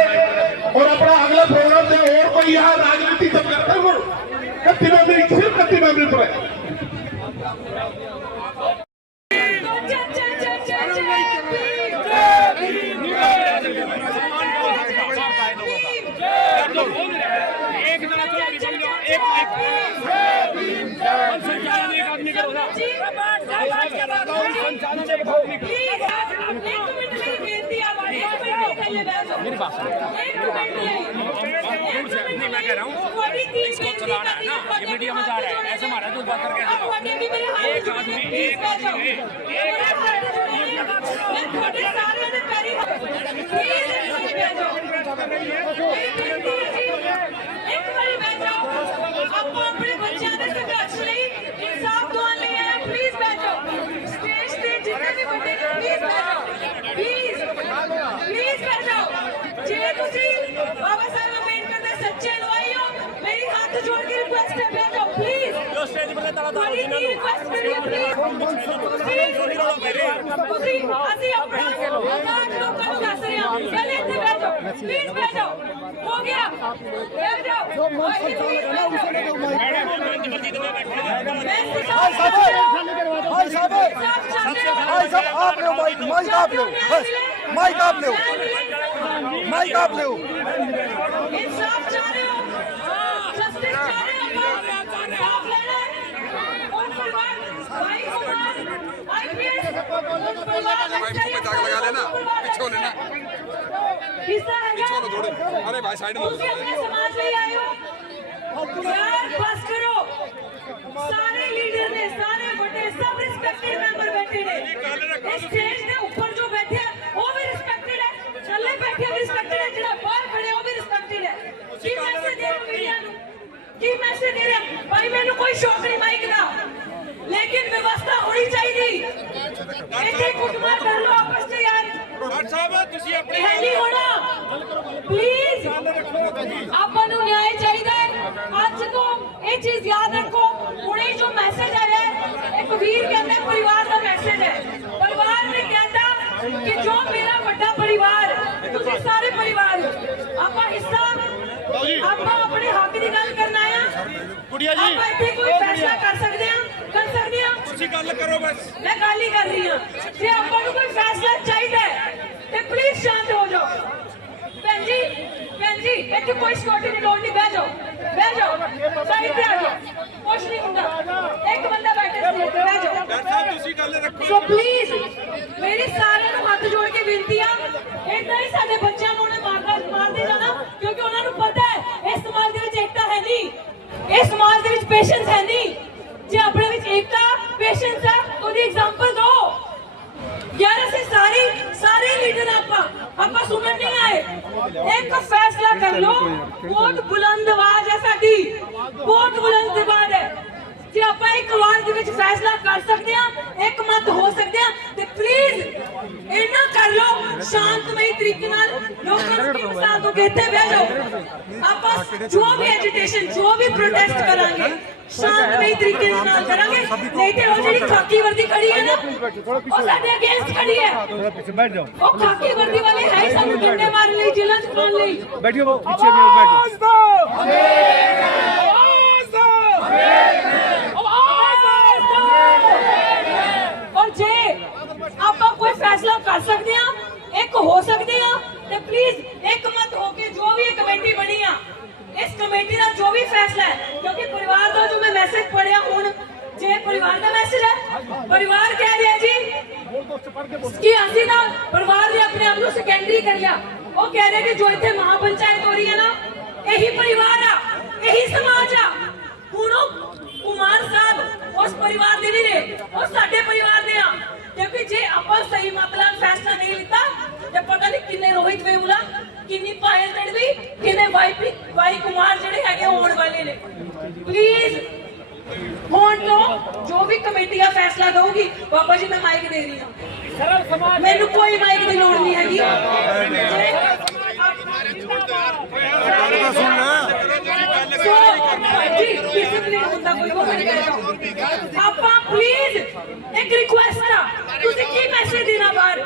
और अपना अगला प्रोग्राम दे। और कोई यहाँ राजनीति सब करता है वो 31 मेमोरी, सिर्फ 31 मेमोरी पर है। मेरी बात मैं कह रहा हूँ, इसको चलाना है ना, ये मीडिया में जा रहा है, ऐसे मारा तो बात करके एक आदमी बाबा साहब अम्बेडकर के सच्चे अनुयायी हो, मेरी हाथ जोड़ के रिक्वेस्ट है, बैठो प्लीज। रिक्वेस्ट करिए प्लीज। ਅਸੀਂ ਆਪਣਾ ਆਜ਼ਾਦ ਲੋਕਾਂ ਨੂੰ ਦੱਸ ਰਹੇ ਹਾਂ, ਪਹਿਲੇ ਇੱਥੇ ਬੈਠੋ ਪਲੀਜ਼, ਬੈਠੋ। ਹੋ ਗਿਆ, ਬੈਠ ਜਾਓ। माइक आप लो। इंसाफ चाह रहे हो, जस्टिस चाह रहे हो, इंसाफ लेना है। और परिवार भाई कुमार आईपीएस लगा लेना, पीछे हो लेना, हिस्सा है पीछे हो थोड़े। अरे भाई साइड में तुम अपने समाज में आए हो यार, बस करो। सारे लीडर ने, सारे बड़े सब रिस्पेक्टेड मेंबर बैठे ने। स्टेज के ऊपर जो बैठे हैं वो भी रिस्पेक्टेड है, थल्ले बैठे भी रिस्पेक्टेड है, जिन्हें बाहर खड़े वो भी रिस्पेक्टेड है। की मैसेज दे रहे मीडिया ਨੂੰ, की मैसेज दे रहे भाई। मैंने कोई शौक नहीं माइक ਦਾ, लेकिन व्यवस्था होनी चाहिए। ऐसे कुटमार कर लो आपस में यार, है नहीं होना। प्लीज ਆਪਾਂ ਨੂੰ ਨਿਆਂ ਚਾਹੀਦਾ ਹੈ। ਅੱਜ ਤੋਂ ਇਹ ਚੀਜ਼ ਯਾਦ ਰੱਖੋ। ਹੁਣੇ ਜੋ ਮੈਸੇਜ ਆਇਆ ਹੈ, ਇੱਕ ਵੀਰ ਕਹਿੰਦਾ ਪਰਿਵਾਰ ਦਾ ਮੈਸੇਜ ਹੈ। ਪਰਿਵਾਰ ਨੇ ਕਹਿੰਦਾ ਕਿ ਜੋ ਮੇਰਾ ਵੱਡਾ ਪਰਿਵਾਰ, ਤੁਸੀਂ ਸਾਰੇ ਪਰਿਵਾਰ ਆਪਾਂ ਹਿੱਸਾ, ਆਪਾਂ ਆਪਣੇ ਹੱਕ ਦੀ ਗੱਲ ਕਰਨਾ ਆ। ਕੁੜੀਆਂ ਜੀ ਆਪਾਂ ਇੱਥੇ ਕੋਈ ਫੈਸਲਾ ਕਰ ਸਕਦੇ ਹਾਂ, ਕਰ ਸਕਦੇ ਹਾਂ। ਤੁਸੀਂ ਗੱਲ ਕਰੋ ਬਸ, ਮੈਂ ਗੱਲ ਹੀ ਕਰ ਰਹੀ ਹਾਂ। ਜੇ ਆਪਾਂ ਨੂੰ ਕੋਈ ਫੈਸਲਾ ਚਾਹੀਦਾ ਹੈ ਤੇ ਪਲੀਜ਼ ਸ਼ਾਂਤ ਹੋ ਜਾਓ। ਭੈਣ ਜੀ ਇੱਥੇ ਕੋਈ ਸਿਕਿਉਰਿਟੀ ਦੀ ਲੋੜ ਨਹੀਂ, ਬਹਿ ਜਾਓ ਸਾਈਡ ਤੇ ਆ ਜਾਓ, ਕੁਛ ਨਹੀਂ ਹੁੰਦਾ। ਇੱਕ ਬੰਦਾ ਬੈਠੇ ਸੀ, ਬਹਿ ਜਾਓ। ਤੁਸੀਂ ਗੱਲ ਰੱਖੋ। ਸੋ ਪਲੀਜ਼ ਮੇਰੀ ਸਾਰਿਆਂ ਨੂੰ ਹੱਥ ਜੋੜ ਕੇ ਬੇਨਤੀ ਆ, ਏਦਾਂ ਹੀ ਸਾਡੇ ਬੱਚਿਆਂ ਨੂੰ ਮਾਰਦੇ ਜਾਣਾ, ਕਿਉਂਕਿ ਉਹਨਾਂ ਨੂੰ ਪਤਾ ਹੈ ਇਸ ਸਮਾਜ ਦੇ ਵਿੱਚ ਏਕਤਾ ਹੈ ਨਹੀਂ, ਇਸ ਸਮਾਜ ਦੇ ਵਿੱਚ ਪੇਸ਼ੈਂਸ ਹੈ ਨਹੀਂ। ਜੇ ਆਪਣੇ ਵਿੱਚ ਏਕਤਾ ਪੇਸ਼ੈਂਸ ਹੈ ਉਹਦੀ ਐਗਜ਼ਾਮਪਲ ਦਿਓ यार। ऐसे सारे लीडर आपा सुनन नहीं आए। एक फैसला कर लो, बहुत बुलंद आवाज है साडी, बहुत बुलंद आवाज है। जे आपा एक आवाज दे विच फैसला कर सकते हैं, एक मत हो सकते हैं, ते प्लीज इन्ना कर लो शांतमई तरीके नाल। लोकां नूं की मिसाल दो के इत्थे बैठ जाओ। आपा जो भी एजिटेशन, जो भी प्रोटेस्ट करांगे शांतमई तरीके नाल करांगे, नहीं ते ओ जेहड़ी खाकी वर्दी खड़ी है ना, ओ साडे अगेंस्ट खड़ी है। बैठ जाओ, ओ खाकी वर्दी वाले है सानू डंडे मारन लई, जेलां च पाउण लई। बैठिए, पीछे भी बैठ जाओ। और जे आपा कोई फैसला कर सकते हैं, एक ਕਿ ਅਸੀਂ ਨਾ ਪਰਿਵਾਰ ਦੇ ਆਪਣੇ ਆਪ ਨੂੰ ਸੈਕੰਡਰੀ ਕਰ ਲਿਆ। ਉਹ ਕਹਿ ਰਹੇ ਕਿ ਜੋ ਇੱਥੇ ਮਹਾਪੰਚਾਇਤ ਹੋ ਰਹੀ ਹੈ ਨਾ, ਇਹੀ ਪਰਿਵਾਰ ਆ, ਇਹੀ ਸਮਾਜ ਆ। ਹੁਣ ਉਹ ਕੁਮਾਰ ਸਾਹਿਬ ਉਸ ਪਰਿਵਾਰ ਦੇ ਨਹੀਂ ਰਹੇ, ਉਹ ਸਾਡੇ ਪਰਿਵਾਰ ਦੇ ਆ। ਕਿਉਂਕਿ ਜੇ ਆਪਾਂ ਸਹੀ ਮਤਲਬ ਫੈਸਲਾ ਨਹੀਂ ਲਿੱਤਾ ਤੇ ਪਤਾ ਨਹੀਂ ਕਿੰਨੇ ਰੋਹਿਤ ਵੇਮੁਲਾ, ਕਿੰਨੀ ਪਾਇਲ ਤੜਵੀ, ਕਿੰਨੇ ਵਾਈ ਕੁਮਾਰ ਜਿਹੜੇ ਹੈਗੇ ਹੋਣ ਵਾਲੇ ਨੇ। ਪਲੀਜ਼ ਹੁਣ ਤੋਂ ਜੋ ਵੀ ਕਮੇਟੀ ਆ ਫੈਸਲਾ ਦਊਗੀ, ਬਾਬਾ ਜੀ ਮੈਂ ਮਾਈਕ ਦੇ ਰਹੀ ਹਾਂ, ਮੈਨੂੰ ਕੋਈ ਮਾਈਕ ਦੀ ਲੋੜ ਨਹੀਂ ਹੈਗੀ। ਆਪਾਂ ਪਲੀਜ਼ ਇੱਕ ਰਿਕੁਐਸਟ ਆ, ਤੁਸੀਂ ਕੀ ਮੈਸੇਜ ਦੇਣਾ ਬਾਹਰ?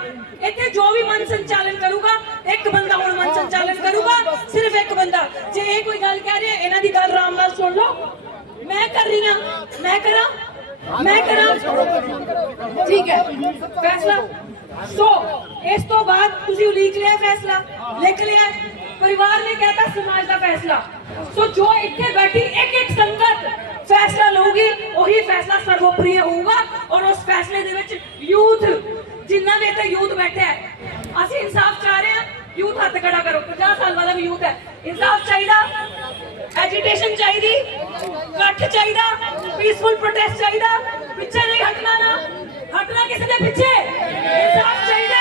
ਇੱਥੇ ਜੋ ਵੀ ਮਨ ਸੰਚਾਲਨ ਕਰੂਗਾ, ਇੱਕ ਬੰਦਾ ਹੁਣ ਮਨ ਸੰਚਾਲਨ ਕਰੂਗਾ, ਸਿਰਫ ਇੱਕ ਬੰਦਾ। ਜੇ ਇਹ ਕੋਈ ਗੱਲ ਕਹਿ ਰਹੇ ਇਹਨਾਂ ਦੀ ਗੱਲ ਆਰਾਮ ਨਾਲ ਸੁਣ ਲਓ। ਮੈਂ ਕਰ ਰਹੀ ਹਾਂ, ਮੈਂ ਕਰਾਂ ਠੀਕ ਹੈ ਫੈਸਲਾ। ਸੋ ਇਸ ਤੋਂ ਬਾਅਦ ਤੁਸੀਂ ਉਲੀਕ ਲਿਆ ਫੈਸਲਾ, ਲਿਖ ਲਿਆ, ਪਰਿਵਾਰ ਨੇ ਕਹਿਤਾ ਸਮਾਜ ਦਾ ਫੈਸਲਾ। ਸੋ ਜੋ ਇੱਥੇ ਬੈਠੀ ਇੱਕ ਸੰਗਤ ਫੈਸਲਾ ਲਊਗੀ, ਉਹੀ ਫੈਸਲਾ ਸਰਵੋਪਰੀ ਹੋਊਗਾ। ਔਰ ਉਸ ਫੈਸਲੇ ਦੇ ਵਿੱਚ ਯੂਥ, ਜਿੰਨਾ ਵੀ ਇੱਥੇ ਯੂਥ ਬੈਠਾ ਹੈ, ਅਸੀਂ ਇਨਸਾਫ ਚਾਹ ਰਹੇ ਹਾਂ। ਯੂਥ ਹੱਥ ਖੜਾ ਕਰੋ, 50 ਸਾਲ ਵਾਲਾ ਵੀ ਯੂਥ ਹੈ। ਇਨਸਾਫ ਚਾਹੀਦਾ, ਐਜੀਟੇਸ਼ਨ ਚਾਹੀਦੀ, ਇਕੱਠ ਚਾਹੀਦਾ, ਪੀਸਫੁਲ ਪ੍ਰੋਟੈਸਟ ਚਾਹੀਦਾ, ਪਿੱਛੇ ਨਹੀਂ ਹਟਣਾ ਕਿਸੇ ਦੇ ਪਿੱਛੇ। ਇਨਸਾਫ ਚਾਹੀਦਾ।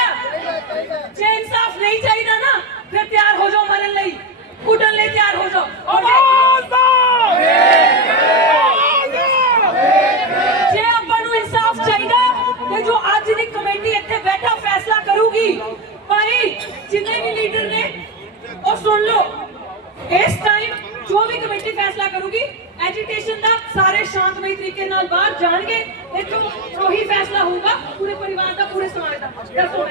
ਜੇ ਇਨਸਾਫ ਨਹੀਂ ਚਾਹੀਦਾ ਨਾ, ਫਿਰ ਤਿਆਰ ਹੋ ਜਾਓ ਮਰਨ ਲਈ, ਕੁੱਟਣ ਲਈ ਤਿਆਰ ਹੋ ਜਾਓ। ਜੇ ਆਪਾਂ ਨੂੰ ਇਨਸਾਫ ਚਾਹੀਦਾ ਤੇ ਜੋ ਅੱਜ ਦੀ ਕਮੇਟੀ ਇੱਥੇ ਬੈਠਾ ਫੈਸਲਾ ਕਰੂਗੀ, ਭਾਈ ਜਿੰਨੇ ਵੀ ਲੀਡਰ ਨੇ ਉਹ ਸੁਣ ਲਓ। ਇਸ ਟਾਈਮ ਜੋ ਵੀ ਕਮੇਟੀ ਫੈਸਲਾ ਕਰੂਗੀ, ਐਜੀਟੇਸ਼ਨ ਦਾ ਸਾਰੇ ਸ਼ਾਂਤਮਈ ਤਰੀਕੇ ਨਾਲ ਬਾਹਰ ਜਾਣਗੇ। ਇੱਥੋਂ ਉਹੀ ਫੈਸਲਾ ਹੋਊਗਾ ਪੂਰੇ ਪਰਿਵਾਰ ਦਾ, ਪੂਰੇ ਸਮਾਜ ਦਾ। ਦੱਸੋ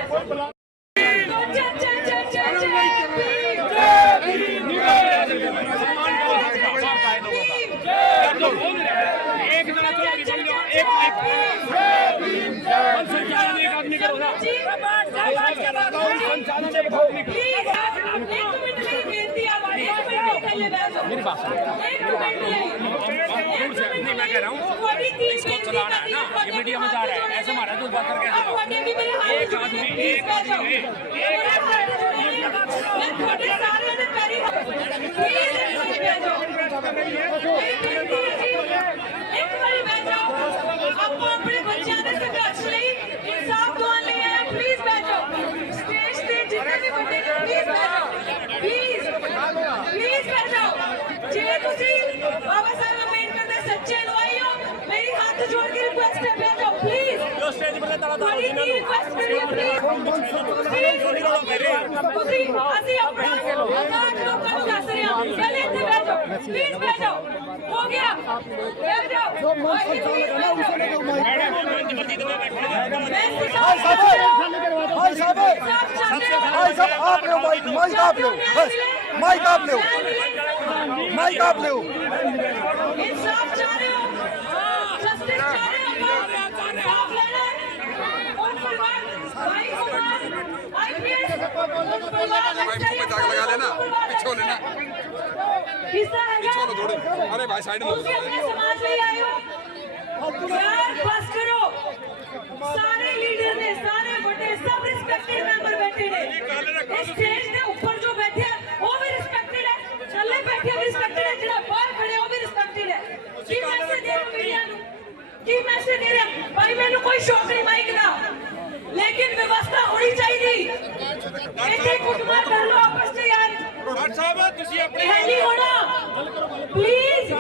मेरी बात सुनो, नहीं मैं कह रहा हूँ इसको चलाना है ना, ये मीडिया में जा रहा है, ऐसे मारा तू बात करके एक आदमी अपने बच्चों के संघर्ष ਲਈ ਇਨਸਾਫ ਦਿਵਾਉਣ ਲਈ ਆਇਆ। ਪਲੀਜ਼ ਬੈਠੋ, ਸਟੇਜ ਤੇ ਜਿੰਨੇ ਵੀ ਬੰਦੇ ਨੇ ਪਲੀਜ਼ ਬੈਠੋ, ਪਲੀਜ਼ ਬੈਠੋ। ਜੇ ਤੁਸੀਂ ਬਾਬਾ ਸਾਹਿਬ ਅੰਬੇਡਕਰ ਦੇ ਸੱਚੇ ਅਨੁਆਈ ਹੋ, ਮੇਰੀ ਹੱਥ ਜੋੜ ਕੇ ਰਿਕੁਐਸਟ ਹੈ, ਬੈਠੋ ਪਲੀਜ਼। ਜੋ ਸਟੇਜ ਤੇ ਤੁਹਾਡੀ ਕੀ ਰਿਕੁਐਸਟ ਕਰੀ ਹੈ, ਪਲੀਜ਼ ਅਸੀਂ ਆਪਣਾ ਆਜ਼ਾਦ ਲੋਕਾਂ ਨੂੰ ਦੱਸ ਰਹੇ ਹਾਂ, ਪਹਿਲੇ ਇੱਥੇ ਬੈਠੋ, ਪਲੀਜ਼ ਬੈਠੋ। ਹੋ ਗਿਆ, ਬੈਠ ਜਾਓ। माइक आप लो इंसाफ चाह रहे हो, जस्टिस चाह रहे हो, इंसाफ लेना है। और परिवार भाई कुमार आईपीएस लगा लेना, पीछे लेना, हिस्सा है पीछे थोड़े, अरे भाई साइड में अपने समाज में आए हो यार, बस करो। सारे लीडर ने, सारे बड़े सब रिस्पेक्टेड मेंबर बैठे ने, इस स्टेज के ऊपर जो बैठे हैं वो भी रिस्पेक्टेड है, थल्ले बैठे भी रिस्पेक्टेड है, जिन्हें बाहर खड़े वो भी रिस्पेक्टेड है। की मैसेज दे रहे मीडिया नु, की मैसेज दे रहे भाई, मैंने कोई शौक नहीं माइक दा, लेकिन व्यवस्था होनी चाहिए। इतने कुटमार कर लो आपस में यार, नहीं होना। प्लीज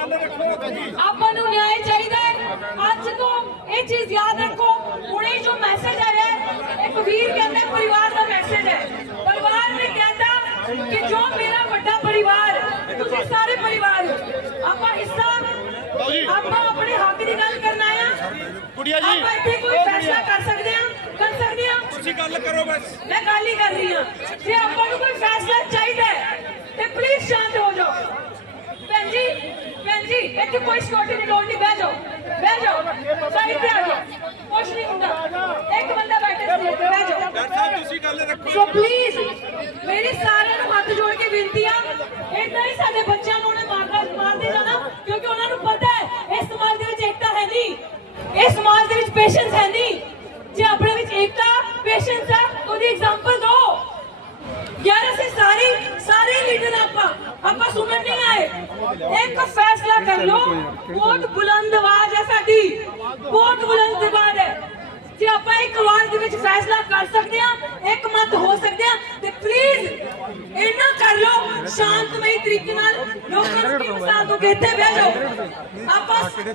ਆਪਾਂ ਨੂੰ ਨਿਆਂ ਚਾਹੀਦਾ ਹੈ। ਅੱਜ ਤੋਂ ਇਹ ਚੀਜ਼ ਯਾਦ ਰੱਖੋ। ਹੁਣੇ ਜੋ ਮੈਸੇਜ ਆਇਆ ਹੈ, ਇੱਕ ਵੀਰ ਕਹਿੰਦਾ ਪਰਿਵਾਰ ਦਾ ਮੈਸੇਜ ਹੈ। ਪਰਿਵਾਰ ਨੇ ਕਹਿੰਦਾ ਕਿ ਜੋ ਮੇਰਾ ਵੱਡਾ ਪਰਿਵਾਰ, ਤੁਸੀਂ ਸਾਰੇ ਪਰਿਵਾਰ ਆਪਾਂ ਹਿੱਸਾ, ਆਪਾਂ ਆਪਣੇ ਹੱਕ ਦੀ ਗੱਲ ਕਰਨ ਆਇਆ। ਆਪਾਂ ਇੱਥੇ ਕੋਈ ਫੈਸਲਾ ਕਰ ਸਕਦੇ ਹਾਂ, ਤੁਸੀਂ ਗੱਲ ਕਰੋ ਬਸ। ਮੈਂ ਗੱਲ ਹੀ ਕਰ ਰਹੀ ਹਾਂ। ਜੇ ਆਪਾਂ ਨੂੰ ਕੋਈ ਫੈਸਲਾ ਚਾਹੀਦਾ ਹੈ ਤੇ ਪਲੀਜ਼ ਸ਼ਾਂਤ ਹੋ ਜਾਓ। ਭੈਣ ਜੀ ਇੱਥੇ ਕੋਈ ਸਿਕਿਉਰਿਟੀ ਦੀ ਲੋੜ ਨਹੀਂ, ਬਹਿ ਜਾਓ ਸਾਈਡ ਤੇ ਆ ਜਾਓ, ਕੁਛ ਨਹੀਂ ਹੁੰਦਾ। ਇੱਕ ਬੰਦਾ ਬੈਠੇ ਸਟੇਜ ਤੇ, ਬਹਿ ਜਾਓ। ਤੁਸੀਂ ਗੱਲ ਰੱਖੋ। ਸੋ ਪਲੀਜ਼ ਮੇਰੀ ਸਾਰਿਆਂ ਨੂੰ ਹੱਥ ਜੋੜ ਕੇ ਬੇਨਤੀ ਆ, ਏਦਾਂ ਹੀ ਸਾਡੇ ਬੱਚਿਆਂ ਨੂੰ ਉਹਨੇ ਮਾਰਦੇ ਜਾਣਾ, ਕਿਉਂਕਿ ਉਹਨਾਂ ਨੂੰ ਪਤਾ ਹੈ ਇਸ ਸਮਾਜ ਦੇ ਵਿੱਚ ਏਕਤਾ ਹੈ ਨਹੀਂ, ਇਸ ਸਮਾਜ ਦੇ ਵਿੱਚ ਪੇਸ਼ੈਂਸ ਹੈ ਨਹੀਂ। ਜੇ ਆਪਣੇ ਵਿੱਚ ਏਕਤਾ एक फैसला कर लो। बहुत बुलंद आवाज है साडी, बहुत बुलंद आवाज है। जे आप एक आवाज दे विच फैसला कर सकते हैं, एक मत हो सकते हैं, ते प्लीज इन्ना कर लो शांतमई तरीके नाल। लोकां नूं की मिसाल दो कि इत्थे बैठ जाओ। आप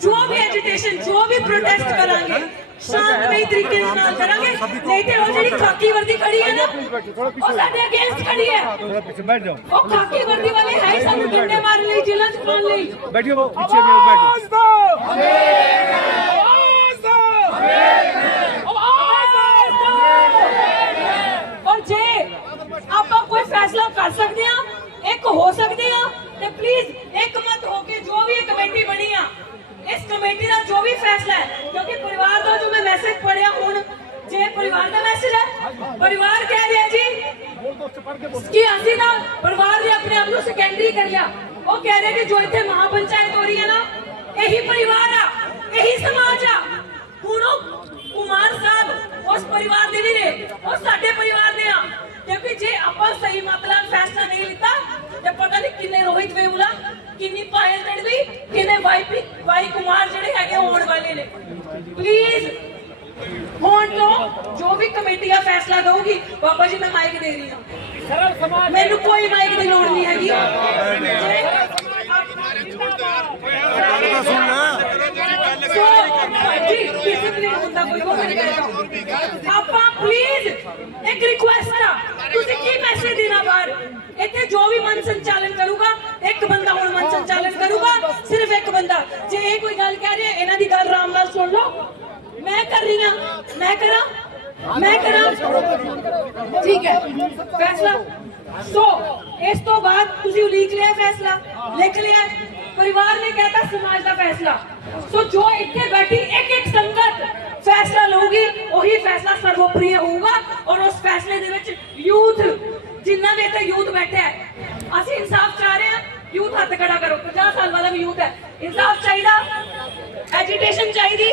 जो भी एजिटेशन, जो भी प्रोटेस्ट करांगे शांतमई तरीके नाल करांगे, नहीं ते ओ जेहड़ी खाकी वर्दी खड़ी है ना, ओ साडे अगेंस्ट खड़ी है। बैठ जाओ, ओ खाकी वर्दी वाले है ही सानू डंडे मारन लई, जेलां च पाउण लई। बैठिए, पीछे भी बैठ जाओ। और जे आप कोई फैसला कर सकते हैं, एक हो सकते हैं, तो प्लीज एक मत होके जो भी कमेटी बनी है, इस कमेटी का जो भी फैसला है, क्योंकि परिवार का जो मैं मैसेज पढ़िया हूं, जे परिवार का मैसेज है, परिवार कह रहा है जी कि असि ना परिवार ने अपने आप को सेकेंडरी कर लिया। वो कह रहे कि जो इतने महापंचायत हो रही है ना, यही परिवार आ, यही समाज आ। हुण कुमार साहब उस परिवार दे नहीं रहे, वो साडे परिवार दे आ। क्योंकि जे आपां सही मतलब फैसला नहीं लिता, ते पता नहीं किन्ने रोहित वेमुला, किन्नी पायल तड़वी, किन्ने वाई कुमार जेडे हैगे होण वाले ने। प्लीज होण तो जो भी कमेटी का फैसला दऊगी, बाबा जी मैं माइक दे रही हूं, मैनू कोई माइक की लोड़ नहीं हैगी। ਆਪਾਂ ਪਲੀਜ਼ ਇੱਕ ਰਿਕੁਐਸਟ ਆ, ਤੁਸੀਂ ਕੀ ਮੈਸੇਜ ਦੇਣਾ ਬਾਹਰ? ਇੱਥੇ ਜੋ ਵੀ ਮਨ ਸੰਚਾਲਨ ਕਰੂਗਾ, ਇੱਕ ਬੰਦਾ ਹੁਣ ਮਨ ਸੰਚਾਲਨ ਕਰੂਗਾ, ਸਿਰਫ ਇੱਕ ਬੰਦਾ। ਜੇ ਇਹ ਕੋਈ ਗੱਲ ਕਹਿ ਰਿਹਾ, ਇਹਨਾਂ ਦੀ ਗੱਲ ਆਰਾਮ ਨਾਲ ਸੁਣ ਲਓ। ਮੈਂ ਕਰ ਰਹੀ ਹਾਂ, ਮੈਂ ਕਰਾਂ ठीक है फैसला। सो इस तो बाद तुसी लिख लिया फैसला, लिख लिया, परिवार ने कहता समाज का फैसला। सो जो इतने बैठी एक एक संगत फैसला लूगी, वही फैसला सर्वोप्रिय होगा। और उस फैसले दे विच यूथ जिन्ना भी इतने यूथ बैठे है, असि इंसाफ चाह रहे हैं। यूथ हाथ खड़ा करो, 50 साल वाला भी यूथ है। इंसाफ चाहिए, एजिटेशन चाहिए,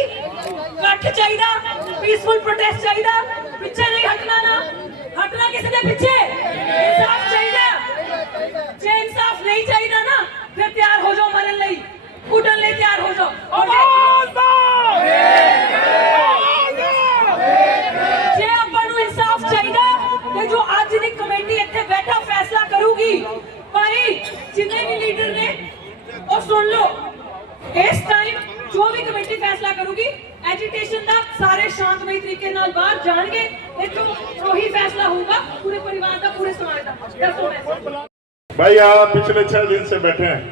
कट चाहिए, पीसफुल प्रोटेस्ट चाहिए, पीछे नहीं हटना, ना हटना किसी के पीछे। इंसाफ चाहिए, जे इंसाफ नहीं चाहिए ना, फिर तैयार हो जाओ मरन लई, कुटन लई तैयार हो जाओ। जे आपां नूं इंसाफ चाहिए, ते जो अज दी कमेटी इत्थे बैठा फैसला करूगी, भाई जिन्ने भी लीडर ने वो सुन लो। इस टाइम जो भी कमेटी फैसला करूगी, एजिटेशन का सारे शांतमई तरीके नाल बाहर जाएंगे, वही फैसला होगा पूरे परिवार का, पूरे समाज का। भाई आप पिछले 6 दिन से बैठे हैं,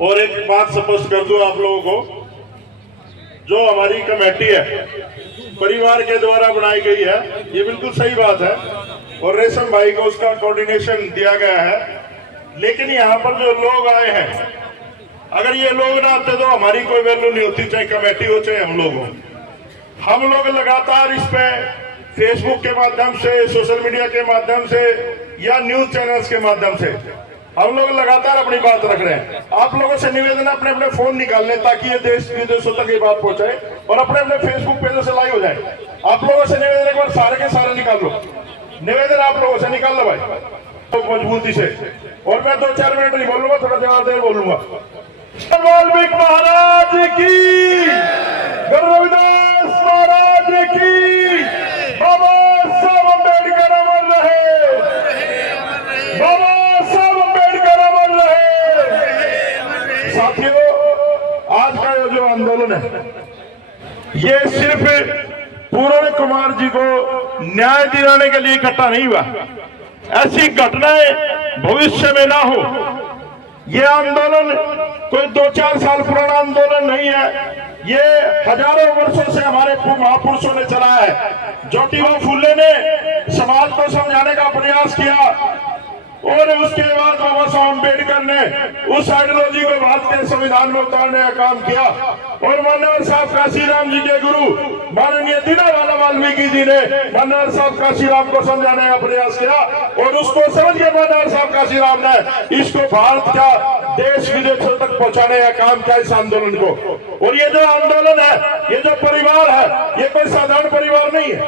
और एक बात स्पष्ट कर दूं आप लोगों को, जो हमारी कमेटी है परिवार के द्वारा बनाई गई है, ये बिल्कुल सही बात है, और रेशम भाई को उसका कोऑर्डिनेशन दिया गया है। लेकिन यहाँ पर जो लोग आए हैं, अगर ये लोग ना आते तो हमारी कोई वैल्यू नहीं होती, चाहे कमेटी हो चाहे हम लोग हो। हम लोग लगातार इस पे फेसबुक के माध्यम से, सोशल मीडिया के माध्यम से या न्यूज चैनल्स के माध्यम से हम लोग लगातार अपनी बात रख रहे हैं। आप लोगों से निवेदन है, अपने अपने फोन निकाल लें ताकि ये देश विदेशों तक ये बात पहुंचाए, और अपने अपने फेसबुक पेजों से लाइव हो जाए। आप लोगों से निवेदन, एक बार सारे के सारे निकाल लो, निवेदन आप लोगों से निकाल लो भाई, तो मजबूती से। और मैं 2-4 मिनट नहीं बोलूंगा, थोड़ा ज्यादा देर बोलूंगा। वाल्मीकि महाराज की, गुरु रविदास महाराज की, बाबा साहब अम्बेडकर अमर रहे, बाबा साहब अम्बेडकर अमर रहे। साथियों, आज का ये जो आंदोलन है, ये सिर्फ पूर्ण कुमार जी को न्याय दिलाने के लिए इकट्ठा नहीं हुआ। ऐसी घटनाएं भविष्य में ना हो। ये आंदोलन कोई 2-4 साल पुराना आंदोलन नहीं है, ये हजारों वर्षों से हमारे महापुरुषों ने चलाया है। ज्योतिबा फुले ने समाज को समझाने का प्रयास किया, और उसके बाद बाबा साहब अम्बेडकर ने उस आइडियोलॉजी को भारत के संविधान में उतारने का काम किया। और माननीय साहब काशीराम जी के गुरु माननीय दीनावाला वाल्मीकि जी ने माननीय साहब काशीराम को समझाने का प्रयास किया, और उसको समझ के माननीय साहब काशीराम ने इसको भारत का देश विदेशों तक पहुंचाने का काम किया, इस आंदोलन को। और ये जो आंदोलन है, ये जो परिवार है, ये कोई साधारण परिवार नहीं है।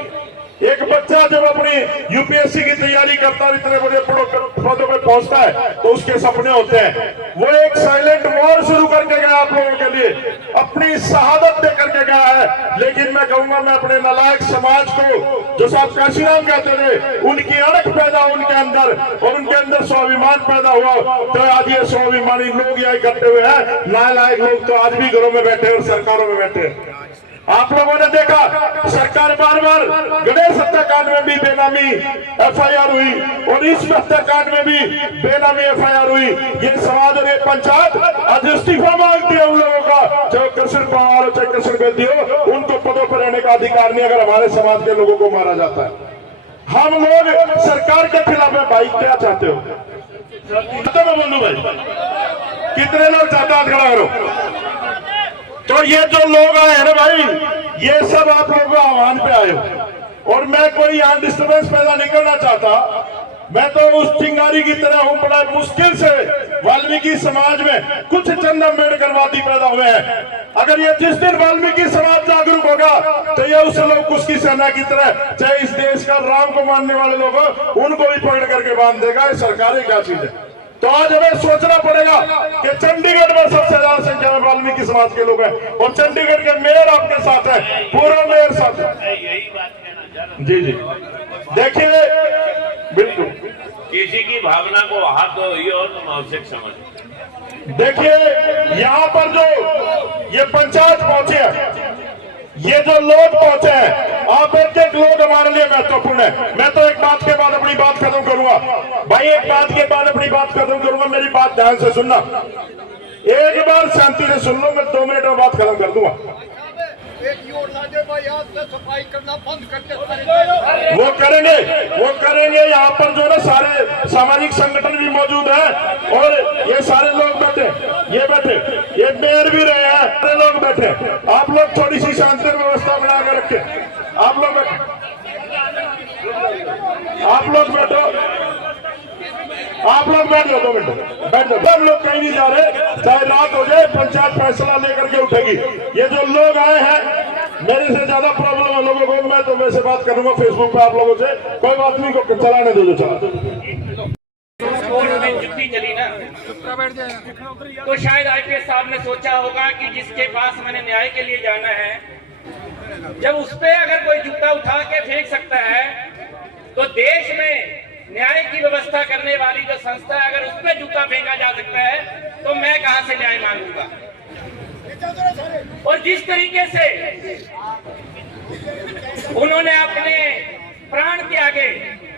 एक बच्चा जब अपनी यूपीएससी की तैयारी करता है, इतने बड़े पदों पे पहुंचता है तो उसके सपने होते हैं। वो एक साइलेंट वॉर शुरू करके गया आप लोगों के लिए, अपनी शहादत दे करके गया है। लेकिन मैं कहूंगा, मैं अपने नालायक समाज को, जो साहब काशीराम कहते थे, उनकी अड़क पैदा उनके अंदर और उनके अंदर स्वाभिमान पैदा हुआ, तो आज ये स्वाभिमानी लोग यहाँ इकट्ठे हुए हैं। नालायक लोग तो आज भी घरों में बैठे और सरकारों में बैठे हैं। आप लोगों ने देखा सरकार बार बार गणेश हत्याकांड में भी बेनामी एफआईआर हुई और इस हत्याकांड में भी बेनामी एफआईआर हुई। ये समाज और ये पंचायत आज इस्तीफा मांगती है उन लोगों का, चाहे कृष्ण पवार हो चाहे कृष्ण बेदी हो, उनको पदों पर रहने का अधिकार नहीं अगर हमारे समाज के लोगों को मारा जाता है। हम लोग सरकार के खिलाफ है। भाई क्या चाहते हो बंधु भाई? कितने लोग चाहते हैं? खड़ा करो। तो ये जो लोग आए हैं ना भाई, ये सब आप लोगों को आह्वान पे आए हो और मैं कोई यहाँ डिस्टर्बेंस पैदा नहीं करना चाहता। मैं तो उस चिंगारी की तरह हूँ, बड़ा मुश्किल से वाल्मीकि समाज में कुछ चंद अम्बेडकरवादी पैदा हुए हैं। अगर ये जिस दिन वाल्मीकि समाज जागरूक होगा तो ये उस लोग उसकी सेना की तरह, चाहे इस देश का राम को मानने वाले लोग हो, उनको भी पकड़ करके बांध देगा। ये सरकारी क्या चीज है? तो आज हमें सोचना पड़ेगा कि चंडीगढ़ में सबसे ज्यादा संख्या में वाल्मीकि समाज के लोग हैं और चंडीगढ़ के मेयर आपके साथ है, पूरा मेयर साथ है। यही बात कहना जी जी, देखिए बिल्कुल किसी की भावना को हाथ दो ये और आवश्यक समझ। देखिए यहाँ पर जो ये पंचायत पहुंचे हैं, ये जो लोग पहुंचे हैं, आप एक एक लोग हमारे लिए महत्वपूर्ण है। मैं तो एक बात के बाद अपनी बात खत्म करूंगा भाई, एक बात के बाद अपनी बात खत्म करूंगा। मेरी बात ध्यान से सुनना, एक बार शांति से सुन लो, मैं 2 मिनट में बात खत्म कर दूंगा। सफाई करना बंद करके वो करेंगे। यहाँ पर जो है सारे सामाजिक संगठन भी मौजूद है और ये सारे लोग बैठे, ये मेयर भी रहे हैं, सारे लोग बैठे। आप लोग थोड़ी सी शांति व्यवस्था बना कर रखे। आप लोग बैठो, बैठ जाओ 2 मिनट, बैठ जाओ। हम लोग कहीं नहीं जा रहे, चाहे रात हो जाए, पंचायत फैसला लेकर के उठेगी। ये जो लोग आए हैं, मेरे से ज्यादा प्रॉब्लम है लोगों को, मैं तो वैसे बात करूंगा फेसबुक पे आप लोगों से, कोई बात नहीं, को चलाने दो जो चला। जुत्ती चली ना, तो शायद आईपीएस साहब ने सोचा होगा कि जिसके पास मैंने न्याय के लिए जाना है, जब उस पे अगर कोई जूता उठा के फेंक सकता है, तो देश में न्याय की व्यवस्था करने वाली जो संस्था है, अगर उस पे जूता फेंका जा सकता है, तो मैं कहां से न्याय मांगूंगा। और जिस तरीके से उन्होंने अपने प्राण त्यागे,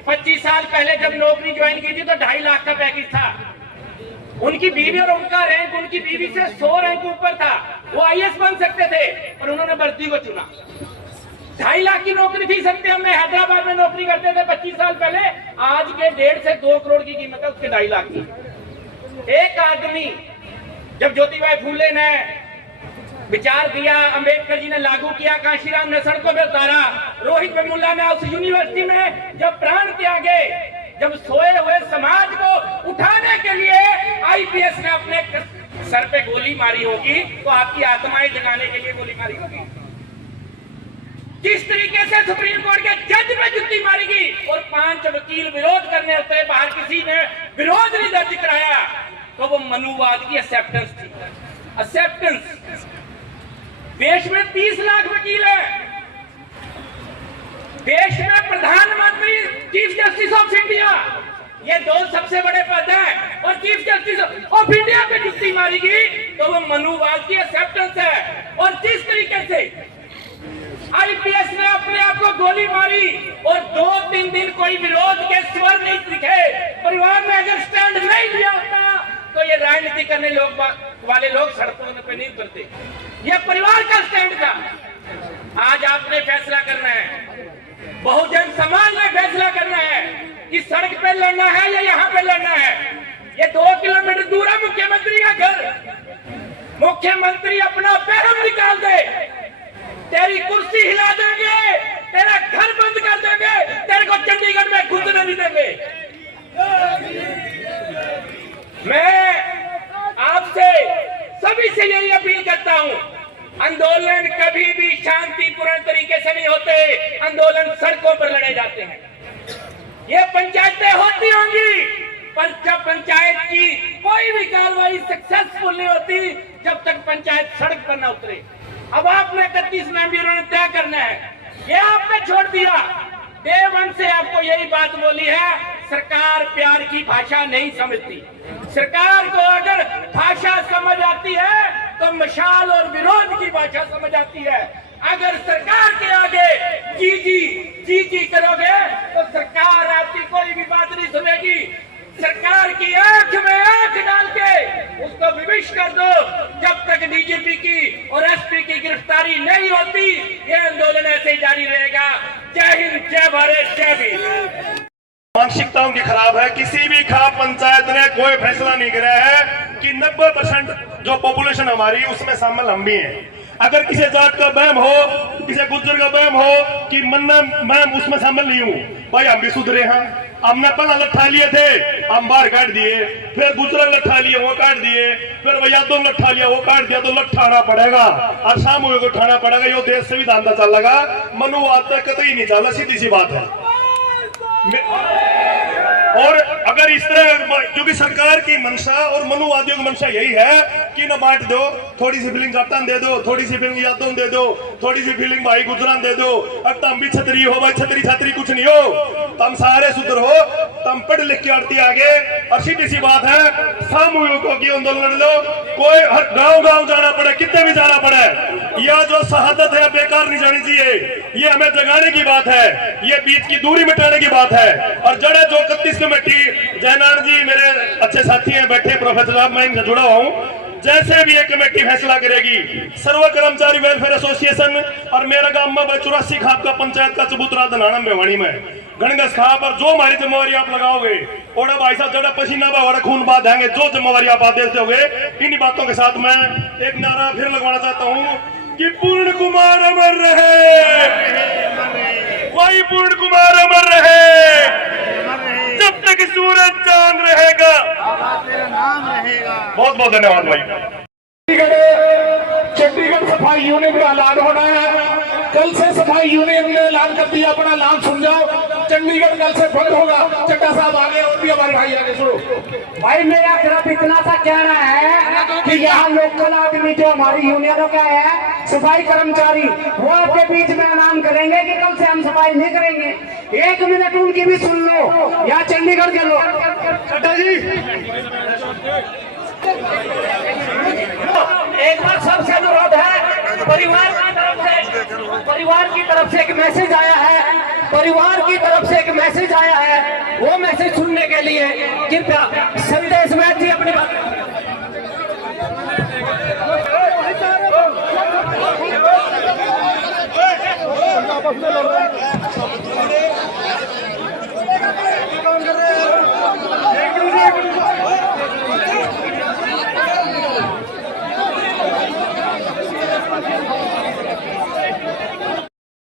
25 साल पहले जब नौकरी ज्वाइन की थी तो 2.5 लाख का पैकेज था। उनकी बीवी और उनका रैंक उनकी बीवी से 100 रैंक ऊपर था, वो आईएएस बन सकते थे और उन्होंने भर्ती को चुना। 2.5 लाख की नौकरी थी सत्यम में, हैदराबाद में नौकरी करते थे 25 साल पहले। आज के 1.5 से 2 करोड़ की कीमत है उसके 2.5 लाख की। एक आदमी, जब ज्योतिबाई फूले ने विचार दिया, अंबेडकर जी ने लागू किया, काशीराम ने सड़कों में उतारा, रोहित वेमुला ने उस यूनिवर्सिटी में जब प्राण त्यागे, जब सोए हुए समाज को उठाने के लिए आईपीएस ने अपने सर पे गोली मारी होगी, तो आपकी आत्माएं जगाने के लिए गोली मारी होगी। जिस तरीके से सुप्रीम कोर्ट के जज पे जुत्ती मारी गई और 5 वकील विरोध करने उतरे, बाहर किसी ने विरोध नहीं दर्ज कराया, तो वो मनुवाद की एक्सेप्टेंस थी। एक्सेप्टेंस। देश में 30 लाख वकील हैं, देश में प्रधानमंत्री, चीफ जस्टिस ऑफ इंडिया, ये 2 सबसे बड़े पद हैं, और चीफ जस्टिस ऑफ इंडिया पे जुत्ती मारी गई, तो वो मनुवाद की एक्सेप्टेंस है। और जिस तरीके से आईपीएस ने अपने आप को गोली मारी और 2-3 दिन कोई विरोध के स्वर नहीं दिखे, परिवार ने अगर स्टैंड नहीं लिया होता, तो ये राजनीति करने वाले लोग सड़कों पे नहीं उतरते। ये परिवार का स्टैंड था। आज आपने फैसला करना है, बहुजन समाज ने फैसला करना है कि सड़क पे लड़ना है या यहाँ पे लड़ना है। ये 2 किलोमीटर दूर है मुख्यमंत्री का घर। मुख्यमंत्री अपना पैरम निकाल दे, तेरी कुर्सी हिला देंगे, तेरा घर बंद कर देंगे, तेरे को चंडीगढ़ में घुसने नहीं देंगे। मैं आपसे सभी से यही अपील करता हूं आंदोलन कभी भी शांतिपूर्ण तरीके से नहीं होते, आंदोलन सड़कों पर लड़े जाते हैं। ये पंचायतें होती होंगी, पर जब पंचायत की कोई भी कार्रवाई सक्सेसफुल नहीं होती जब तक पंचायत सड़क पर न उतरे। अब आपने 31 मेंबरों ने तय करना है, ये आपने छोड़ दिया। डे वन से आपको यही बात बोली है, सरकार प्यार की भाषा नहीं समझती। सरकार को अगर भाषा समझ आती है तो मशाल और विरोध की भाषा समझ आती है। अगर सरकार के आगे जी करोगे तो सरकार आपकी कोई भी बात नहीं सुनेगी। सरकार की आंख में आंख डाल के उसको विवश कर दो। जब तक डीजीपी की और एसपी की गिरफ्तारी नहीं होती ये आंदोलन ऐसे ही जारी रहेगा। जय हिंद, जय भारत, जय भीम। मानसिकता उनकी खराब है। किसी भी खाप पंचायत ने कोई फैसला नहीं किया है कि 90% जो पॉपुलेशन हमारी उसमें शामिल हम भी हैं। अगर किसी जात का बहम हो, किसी गुज्जर का बहम हो कि मन्ना मैं उसमें शामिल नहीं हूँ, भाई हम भी सुधरे हैं। हमने पहला लट्ठा लिए थे, हम बाहर काट दिए, फिर गुजर लट्ठा लिए वो काट दिए, फिर वैयादों लट्ठा लिया वो काट दिया, तो लट्ठाना पड़ेगा और सामूहिक को उठाना पड़ेगा। यो देश संविधान का चल लगा, मनुवाद तक कतई नहीं चला, सीधी सी बात है। और अगर इस तरह, क्योंकि सरकार की मंशा और मनुवादियों की मंशा यही है कि न बांट दो, थोड़ी सी फीलिंग जाटन दे दो, थोड़ी सी फीलिंग यादों दे दो, थोड़ी सी फीलिंग भाई गुजरान दे दो। अब तुम भी छतरी हो भाई, छतरी छतरी कुछ नहीं हो, तुम सारे सुधर हो, तुम पढ़ लिख के आड़ती आगे। और सीधी सी बात है, सामूहिकों की आंदोलन लड़ लो, कोई हर गांव जाना पड़े, कितने भी जाना पड़े, यह जो शहादत है बेकार नहीं जानी चाहिए। ये हमें जगाने की बात है, ये बीच की दूरी मिटाने की बात है। और जड़े जो 31 कमेटी, जयनारायण जी मेरे अच्छे साथी हैं बैठे, प्रोफेसर साहब, मैं इनसे जुड़ा हुआ हूँ। जैसे भी ये कमेटी फैसला करेगी, सर्व कर्मचारी वेलफेयर एसोसिएशन और मेरा गांव में 84 खाप का पंचायत का चबूतरा दनाना मेवाणी में गणगस खाप, और जो हमारी जिम्मेवारी आप लगाओगे, ओड़ा भाई साहब जड़ा पसीना बा खून बहा देंगे, जो जिम्मेवारी आप आदेश दोगे। इन्हीं बातों के साथ मैं एक नारा फिर लगवाना चाहता हूँ कि पूर्ण कुमार अमर रहे, वही पूर्ण कुमार अमर रहे, जब तक सूरज चांद रहेगा, बहुत बहुत धन्यवाद भाई। चंडीगढ़ सफाई यूनियन का ऐलान होना है। कल से सफाई यूनियन ने ऐलान कर दिया, अपना ऐलान सुन जाओ। चंडीगढ़ कल से बंद होगा। चड्डा साहब आगे और भी हमारे भाई आगे सुनो। भाई मेरा सिर्फ इतना सा कहना है कि यहाँ लोकल आदमी जो हमारी यूनियनों का है, सफाई कर्मचारी, वो आपके बीच में ऐलान करेंगे कि कल से हम सफाई नहीं करेंगे। 1 मिनट उनकी भी सुन लो, या चंडीगढ़ के लोग। चड्डा जी एक बार सबसे अनुरोध है, परिवार की तरफ से एक मैसेज आया है, परिवार की तरफ से एक मैसेज आया है, वो मैसेज सुनने के लिए कृपया संदेश में थी अपनी बात।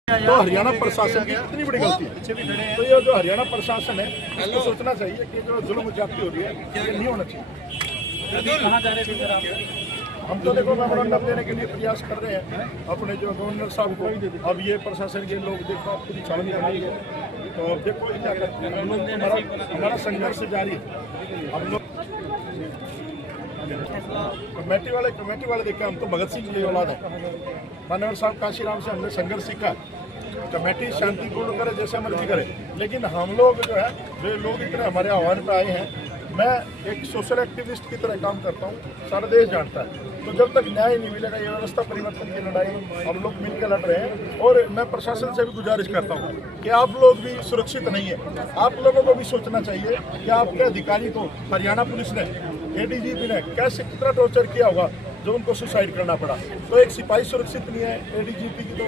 तो हरियाणा प्रशासन की कितनी बड़ी गलती है। तो ये जो हरियाणा प्रशासन है, इसको सोचना चाहिए कि जो जुल्म ज्यादती हो रही है ये नहीं होना चाहिए। हम तो देखो मेमोरेंडम देने के लिए प्रयास कर रहे हैं अपने जो गवर्नर साहब को। अब ये प्रशासन के लोग देखो आपकी छावनी बनाई है, तो अब देखो क्या करते हैं। हम लोग हमारा संघर्ष जारी है। हम लोग कमेटी वाले देखे, हम तो भगत सिंह की औलाद है। मानवर साहब काशीराम से हमने संघर्ष सीखा। कमेटी शांतिपूर्ण करे, जैसे मर्जी करे, लेकिन हम लोग जो है, जो लोग इतने हमारे आह्वान पे आए हैं, मैं एक सोशल एक्टिविस्ट की तरह काम करता हूँ, सारा देश जानता है। तो जब तक न्याय नहीं मिलेगा, ये व्यवस्था परिवर्तन की लड़ाई हम लोग मिलकर लड़ रहे हैं। और मैं प्रशासन से भी गुजारिश करता हूँ कि आप लोग भी सुरक्षित नहीं है। आप लोगों को भी सोचना चाहिए कि आपके अधिकारी को हरियाणा पुलिस ने, एडीजीपी ने कैसे कितना टॉर्चर किया होगा जो उनको सुसाइड करना पड़ा। तो एक सिपाही सुरक्षित नहीं है, एडीजीपी की तो।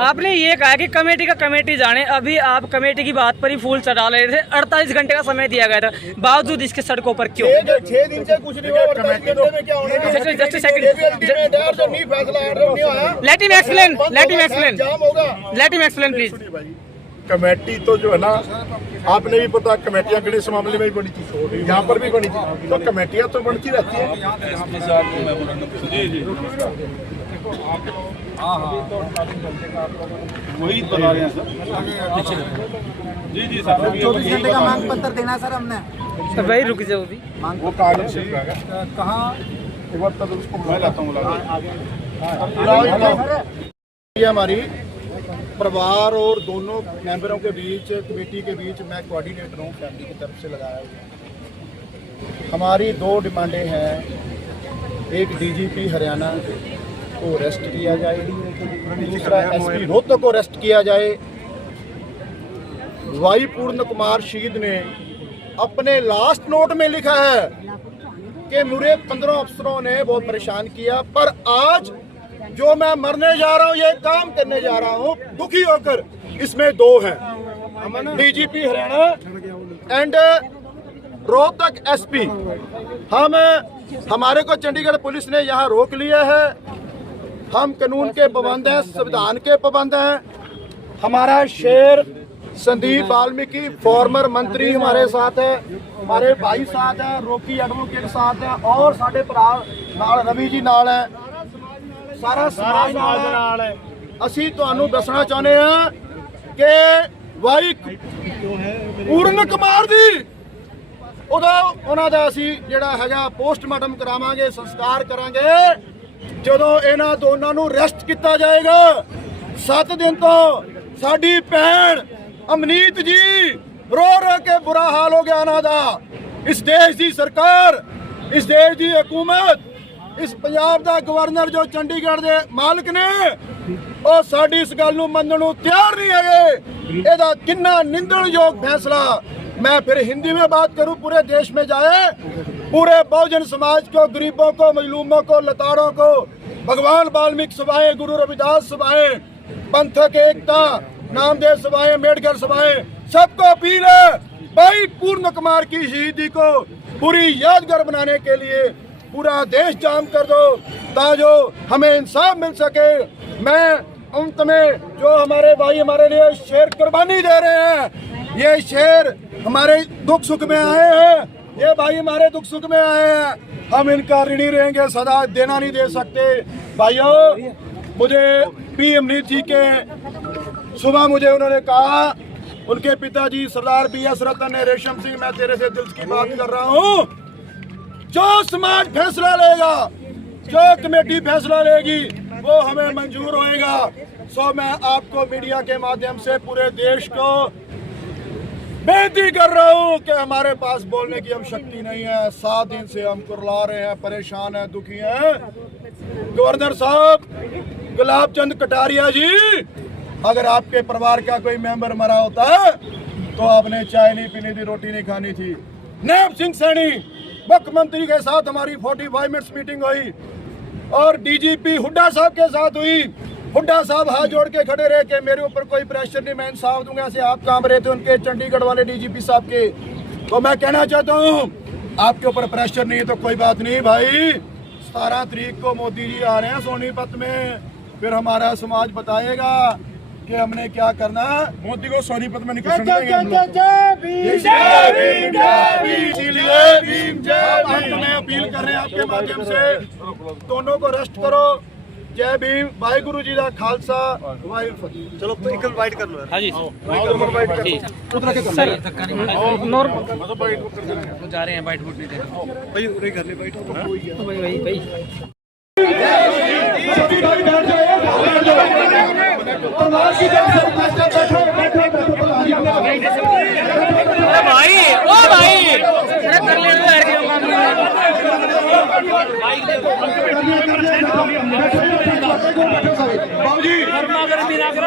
आपने ये कहा कि कमेटी का कमेटी जाने, अभी आप कमेटी की बात पर ही फूल चढ़ा रहे थे। 48 घंटे का समय दिया गया था, बावजूद इसके सड़कों पर क्यों? 6 दिन से कुछ नहीं हुआ। कमेटी तो let him explain please. Committee तो जो है ना, आपने भी पता, कमेटियां गणेश मामले में भी बनी थी, यहाँ पर भी बनी थी। तो कमेटियां तो बनती रहती है। वही बता रहे हैं सर। जी जी सर, 24 घंटे का मांग पत्र देना सर हमने। तो भाई रुक जाओ अभी। वो कागज कहाँ एक बार तब उसको मैं लाता हूँ। ये हमारी परिवार और दोनों मेंबरों के बीच, कमेटी के बीच मैं कोऑर्डिनेटर हूँ, फैमिली की तरफ से लगाया हुआ। हमारी 2 डिमांडें हैं। एक डीजीपी हरियाणा को अरेस्ट किया जाए, दूसरा एसपी रोहतक को अरेस्ट किया जाए। वाई पूर्ण कुमार शीद ने अपने लास्ट नोट में लिखा है कि मुझे 15 अफसरों ने बहुत परेशान किया, पर आज जो मैं मरने जा रहा हूँ, ये काम करने जा रहा हूँ दुखी होकर। इसमें 2 हैं, DGP Haryana and Rohtak SP. हमारे को चंडीगढ़ पुलिस ने यहाँ रोक लिया है। हम कानून के पाबंद हैं, संविधान के पाबंद हैं। हमारा शेर संदीप वाल्मीकि फॉर्मर मंत्री हमारे साथ है, हमारे भाई साथ है, रोकी एडवोकेट साथ है, और साढ़े भरा नाल रवि जी नाल है, सारा समाज नाल है। असी तुहानू दसना चाहते हैं कि वाई पूर्ण कुमार जी ਉਹਨਾਂ ਦਾ ਅਸੀਂ ਜਿਹੜਾ ਹੈਗਾ ਪੋਸਟਮਾਰਟਮ ਕਰਾਵਾਂਗੇ, ਸੰਸਕਾਰ ਕਰਾਂਗੇ ਜਦੋਂ ਇਹਨਾਂ ਦੋਨਾਂ ਨੂੰ ਅਰੈਸਟ ਕੀਤਾ ਜਾਏਗਾ। 7 ਦਿਨ ਤੋਂ ਸਾਡੀ ਭੈਣ ਅਮਨੀਤ ਜੀ ਰੋ ਰੋ ਕੇ ਬੁਰਾ ਹਾਲ ਹੋ ਗਿਆ ਇਹਨਾਂ ਦਾ। ਇਸ ਦੇਸ਼ ਦੀ ਸਰਕਾਰ, ਇਸ ਦੇਸ਼ ਦੀ ਹਕੂਮਤ, ਇਸ ਪੰਜਾਬ ਦਾ ਗਵਰਨਰ ਜੋ ਚੰਡੀਗੜ੍ਹ ਦੇ ਮਾਲਕ ਨੇ, ਉਹ ਸਾਡੀ ਇਸ ਗੱਲ ਨੂੰ ਮੰਨਣ ਨੂੰ ਤਿਆਰ ਨਹੀਂ ਹੈਗੇ। ਇਹਦਾ ਕਿੰਨਾ ਨਿੰਦਣਯੋਗ फैसला। मैं फिर हिंदी में बात करूं, पूरे देश में जाए, पूरे बहुजन समाज को, गरीबों को, मजलूमों को, लताड़ों को, भगवान वाल्मीकि सभाएं, गुरु रविदास सभाएं, पंथक एकता, नामदेव सभाएं, अम्बेडकर सभाएं, सबको अपील है भाई पूर्ण कुमार की शहीदी को पूरी यादगार बनाने के लिए पूरा देश जाम कर दो ताकि हमें इंसाफ मिल सके। मैं अंत में जो हमारे भाई हमारे लिए शेर कुर्बानी दे रहे हैं, ये शेर हमारे दुख सुख में आए हैं, ये भाई हमारे दुख सुख में आए हैं, हम इनका ऋणी रहेंगे, सदा देना नहीं दे सकते। भाइयों, मुझे पी अमनीत जी के सुबह मुझे उन्होंने कहा, उनके पिताजी सरदार BS रतन ने, रेशम सिंह, मैं तेरे से दिल की बात कर रहा हूँ, जो समाज फैसला लेगा, जो कमेटी फैसला लेगी, वो हमें मंजूर होएगा। सो मैं आपको मीडिया के माध्यम से पूरे देश को बेनती कर रहा हूँ कि हमारे पास बोलने की हम शक्ति नहीं है। 7 दिन से हम कुरला रहे हैं, परेशान हैं, दुखी हैं। गवर्नर साहब, गुलाब चंद कटारिया जी, अगर आपके परिवार का कोई मेंबर मरा होता तो आपने चाय नहीं पीनी थी, रोटी नहीं खानी थी। नैब सिंह सैनी मुख्यमंत्री के साथ हमारी 45 मिनट्स मीटिंग हुई और डीजीपी हुड्डा साहब के साथ हुई। हुड्डा साहब हाथ जोड़ के खड़े रहे कि मेरे ऊपर कोई प्रेशर नहीं, मैं इंसाफ दूंगा। ऐसे आप काम रहे थे उनके चंडीगढ़ वाले डीजीपी साहब के। तो मैं कहना चाहता हूँ, आपके ऊपर प्रेशर नहीं है तो कोई बात नहीं भाई। 17 तारीख को मोदी जी आ रहे हैं सोनीपत में, फिर हमारा समाज बताएगा कि हमने क्या करना। मोदी को सोनीपत में निकल मैं अपील कर रहे हैं आपके माध्यम से, दोनों को अरेस्ट करो। जय भीम, वाहिगुरु जी का खालसा, वाहिगुरू फतेह। चलो तो एक बाइट कर लो। हाँ जी, सर नॉर्मल जा रहे हैं, बाइट बुट नहीं दे भाई उरे कर ले बाइट। भाई भाई ओ भाई कर ले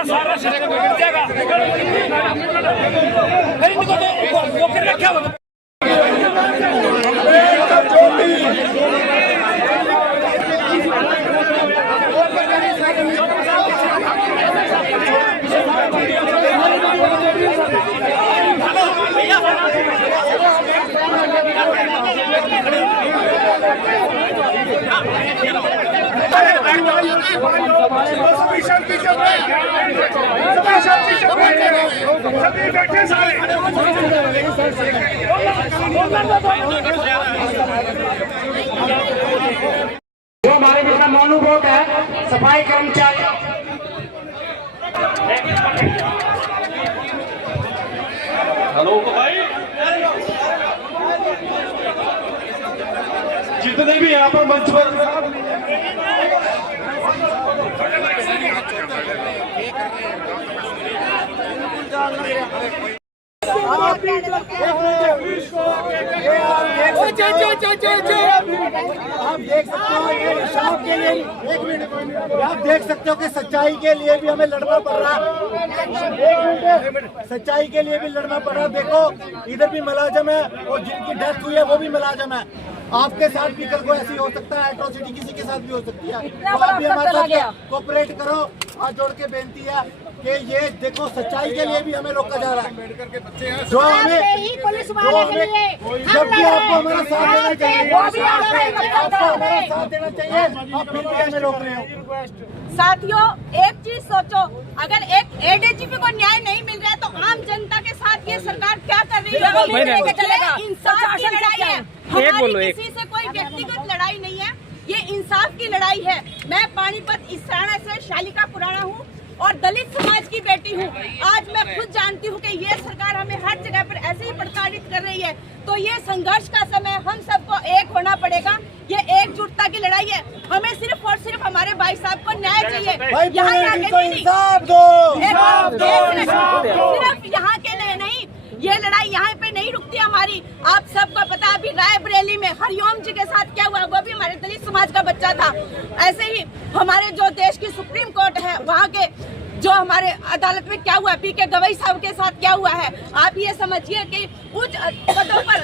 सारा शरीर बिगड़ जाएगा। फिर इनको तो फिर रखा होगा। जो हमारे जितना मौनू वोट है सफाई कर्मचारी हेलो भाई, जितने भी यहाँ पर मंच पर आप देख सकते हो ये इंसाफ के लिए, एक मिनट, आप देख सकते हो कि सच्चाई के लिए भी हमें लड़ना पड़ रहा है। एक मिनट, सच्चाई के लिए भी लड़ना पड़ रहा है। देखो इधर भी मुलाजिम है और जिनकी डेथ हुई है वो भी मुलाजिम है। आपके साथ भी कल को ऐसी हो सकता है, एट्रोसिटी किसी के साथ भी हो सकती है। तो आप भी हमारे साथ कोऑपरेट करो। हाथ जोड़ के बेनती है कि ये देखो सच्चाई के लिए भी हमें रोका जा रहा है। जो हमें जबकि आपको हमारा साथ देना चाहिए, आपको हमारा साथ देना चाहिए, आप फिर भी हमें रोक रहे हो। साथियों, एक चीज सोचो, अगर एक एडीजीपी को न्याय नहीं मिल रहा है तो आम जनता के साथ ये सरकार क्या कर रही है? इंसाफ की लड़ाई है, हमारी किसी से कोई व्यक्तिगत लड़ाई नहीं है, ये इंसाफ की लड़ाई है। मैं पानीपत इसराना से शालिका पुराना हूँ और दलित समाज की बेटी हूँ। आज मैं खुद जानती हूँ कि ये सरकार हमें हर जगह पर ऐसे ही प्रताड़ित कर रही है। तो ये संघर्ष का समय, हम सबको एक होना पड़ेगा। ये एकजुटता की लड़ाई है। हमें सिर्फ और सिर्फ हमारे भाई साहब को न्याय चाहिए। यहाँ सिर्फ यहाँ के लिए नहीं, ये लड़ाई यहाँ पे नहीं रुकती हमारी। आप सबको पता, अभी रायबरेली में हरिओम जी के साथ क्या हुआ, वो भी हमारे दलित समाज का बच्चा था। ऐसे ही हमारे जो देश की सुप्रीम कोर्ट है, वहाँ के जो हमारे अदालत में क्या हुआ, पीके गवई साहब के साथ क्या हुआ है। आप ये समझिए कि उच्च पदों पर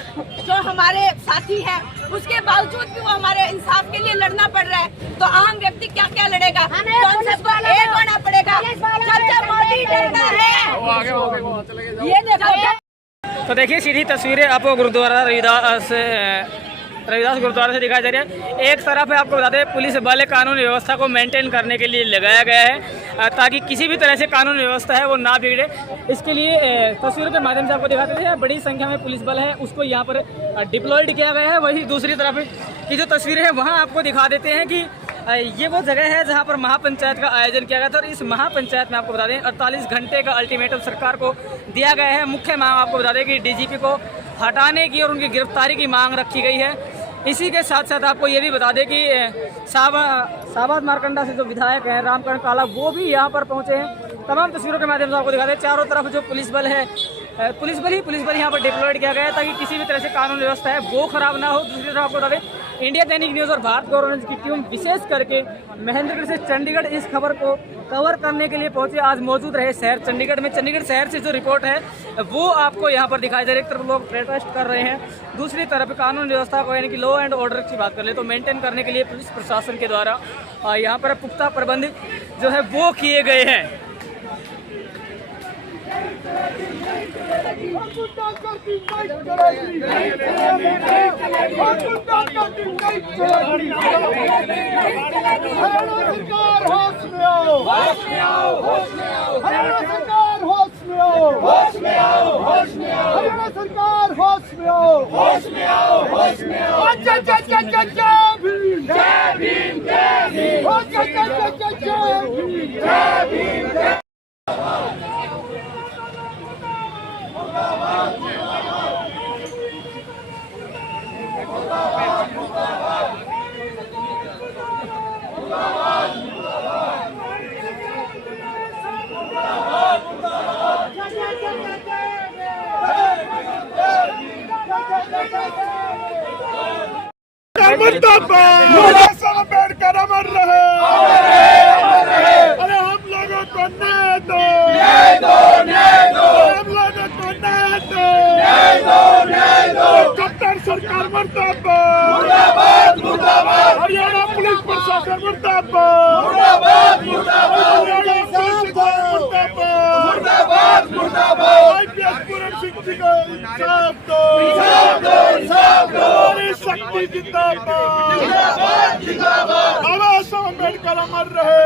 जो हमारे साथी हैं, उसके बावजूद भी वो हमारे इंसाफ के लिए लड़ना पड़ रहा है। तो आम व्यक्ति क्या क्या लड़ेगा? सबको एक होना पड़ेगा। जब मोदी डरता है, ये देखो। तो देखिए सीधी तस्वीरें आपको गुरुद्वारा रविदास गुरुद्वारा से दिखाई दे रही है। एक तरफ है, आपको बता दें, पुलिस बल कानून व्यवस्था को मेंटेन करने के लिए लगाया गया है ताकि किसी भी तरह से कानून व्यवस्था है वो ना बिगड़े। इसके लिए तस्वीरों के माध्यम से आपको दिखाते हैं, बड़ी संख्या में पुलिस बल है उसको यहाँ पर डिप्लॉयड किया गया है। वही दूसरी तरफ की जो तस्वीरें हैं वहाँ आपको दिखा देते हैं कि ये वो जगह है जहाँ पर महापंचायत का आयोजन किया गया था। और इस महापंचायत में आपको बता दें 48 घंटे का अल्टीमेटम सरकार को दिया गया है। मुख्य मांग आपको बता दें कि डीजीपी को हटाने की और उनकी गिरफ्तारी की मांग रखी गई है। इसी के साथ साथ आपको ये भी बता दें कि साबाद मारकंडा से जो विधायक हैं रामकरण काला, वो भी यहाँ पर पहुँचे हैं। तमाम तस्वीरों के माध्यम से आपको दिखा दें, चारों तरफ जो पुलिस बल है, पुलिस बल यहाँ पर डिप्लॉयड किया गया है ताकि किसी भी तरह से कानून व्यवस्था है वो खराब ना हो। दूसरी तरफ आपको बता दें, इंडिया दैनिक न्यूज़ और भारत गौरव न्यूज़ की टीम विशेष करके महेंद्रगढ़ से चंडीगढ़ इस खबर को कवर करने के लिए पहुंचे। आज मौजूद रहे शहर चंडीगढ़ में। चंडीगढ़ शहर से जो रिपोर्ट है वो आपको यहाँ पर दिखाई दे रही है। एक तरफ लोग प्रोटेस्ट कर रहे हैं, दूसरी तरफ कानून व्यवस्था को यानी कि लॉ एंड ऑर्डर की बात कर ले तो मेंटेन करने के लिए पुलिस प्रशासन के द्वारा यहाँ पर पुख्ता प्रबंध जो है वो किए गए हैं। अम्बेडकर अमर रहे। अरे हम लोगों को न्याय दो, हम लोगों को न्याय दो। कट्टर सरकार मुर्दाबाद, हरियाणा पुलिस प्रशासन मुर्दाबाद, हरियाणा पुलिस मुर्दाबाद। IPS पूरन सिंह जी को इंसाफ दो, शक्ति जिंदाबाद। बाबा साहब अम्बेडकर अमर रहे।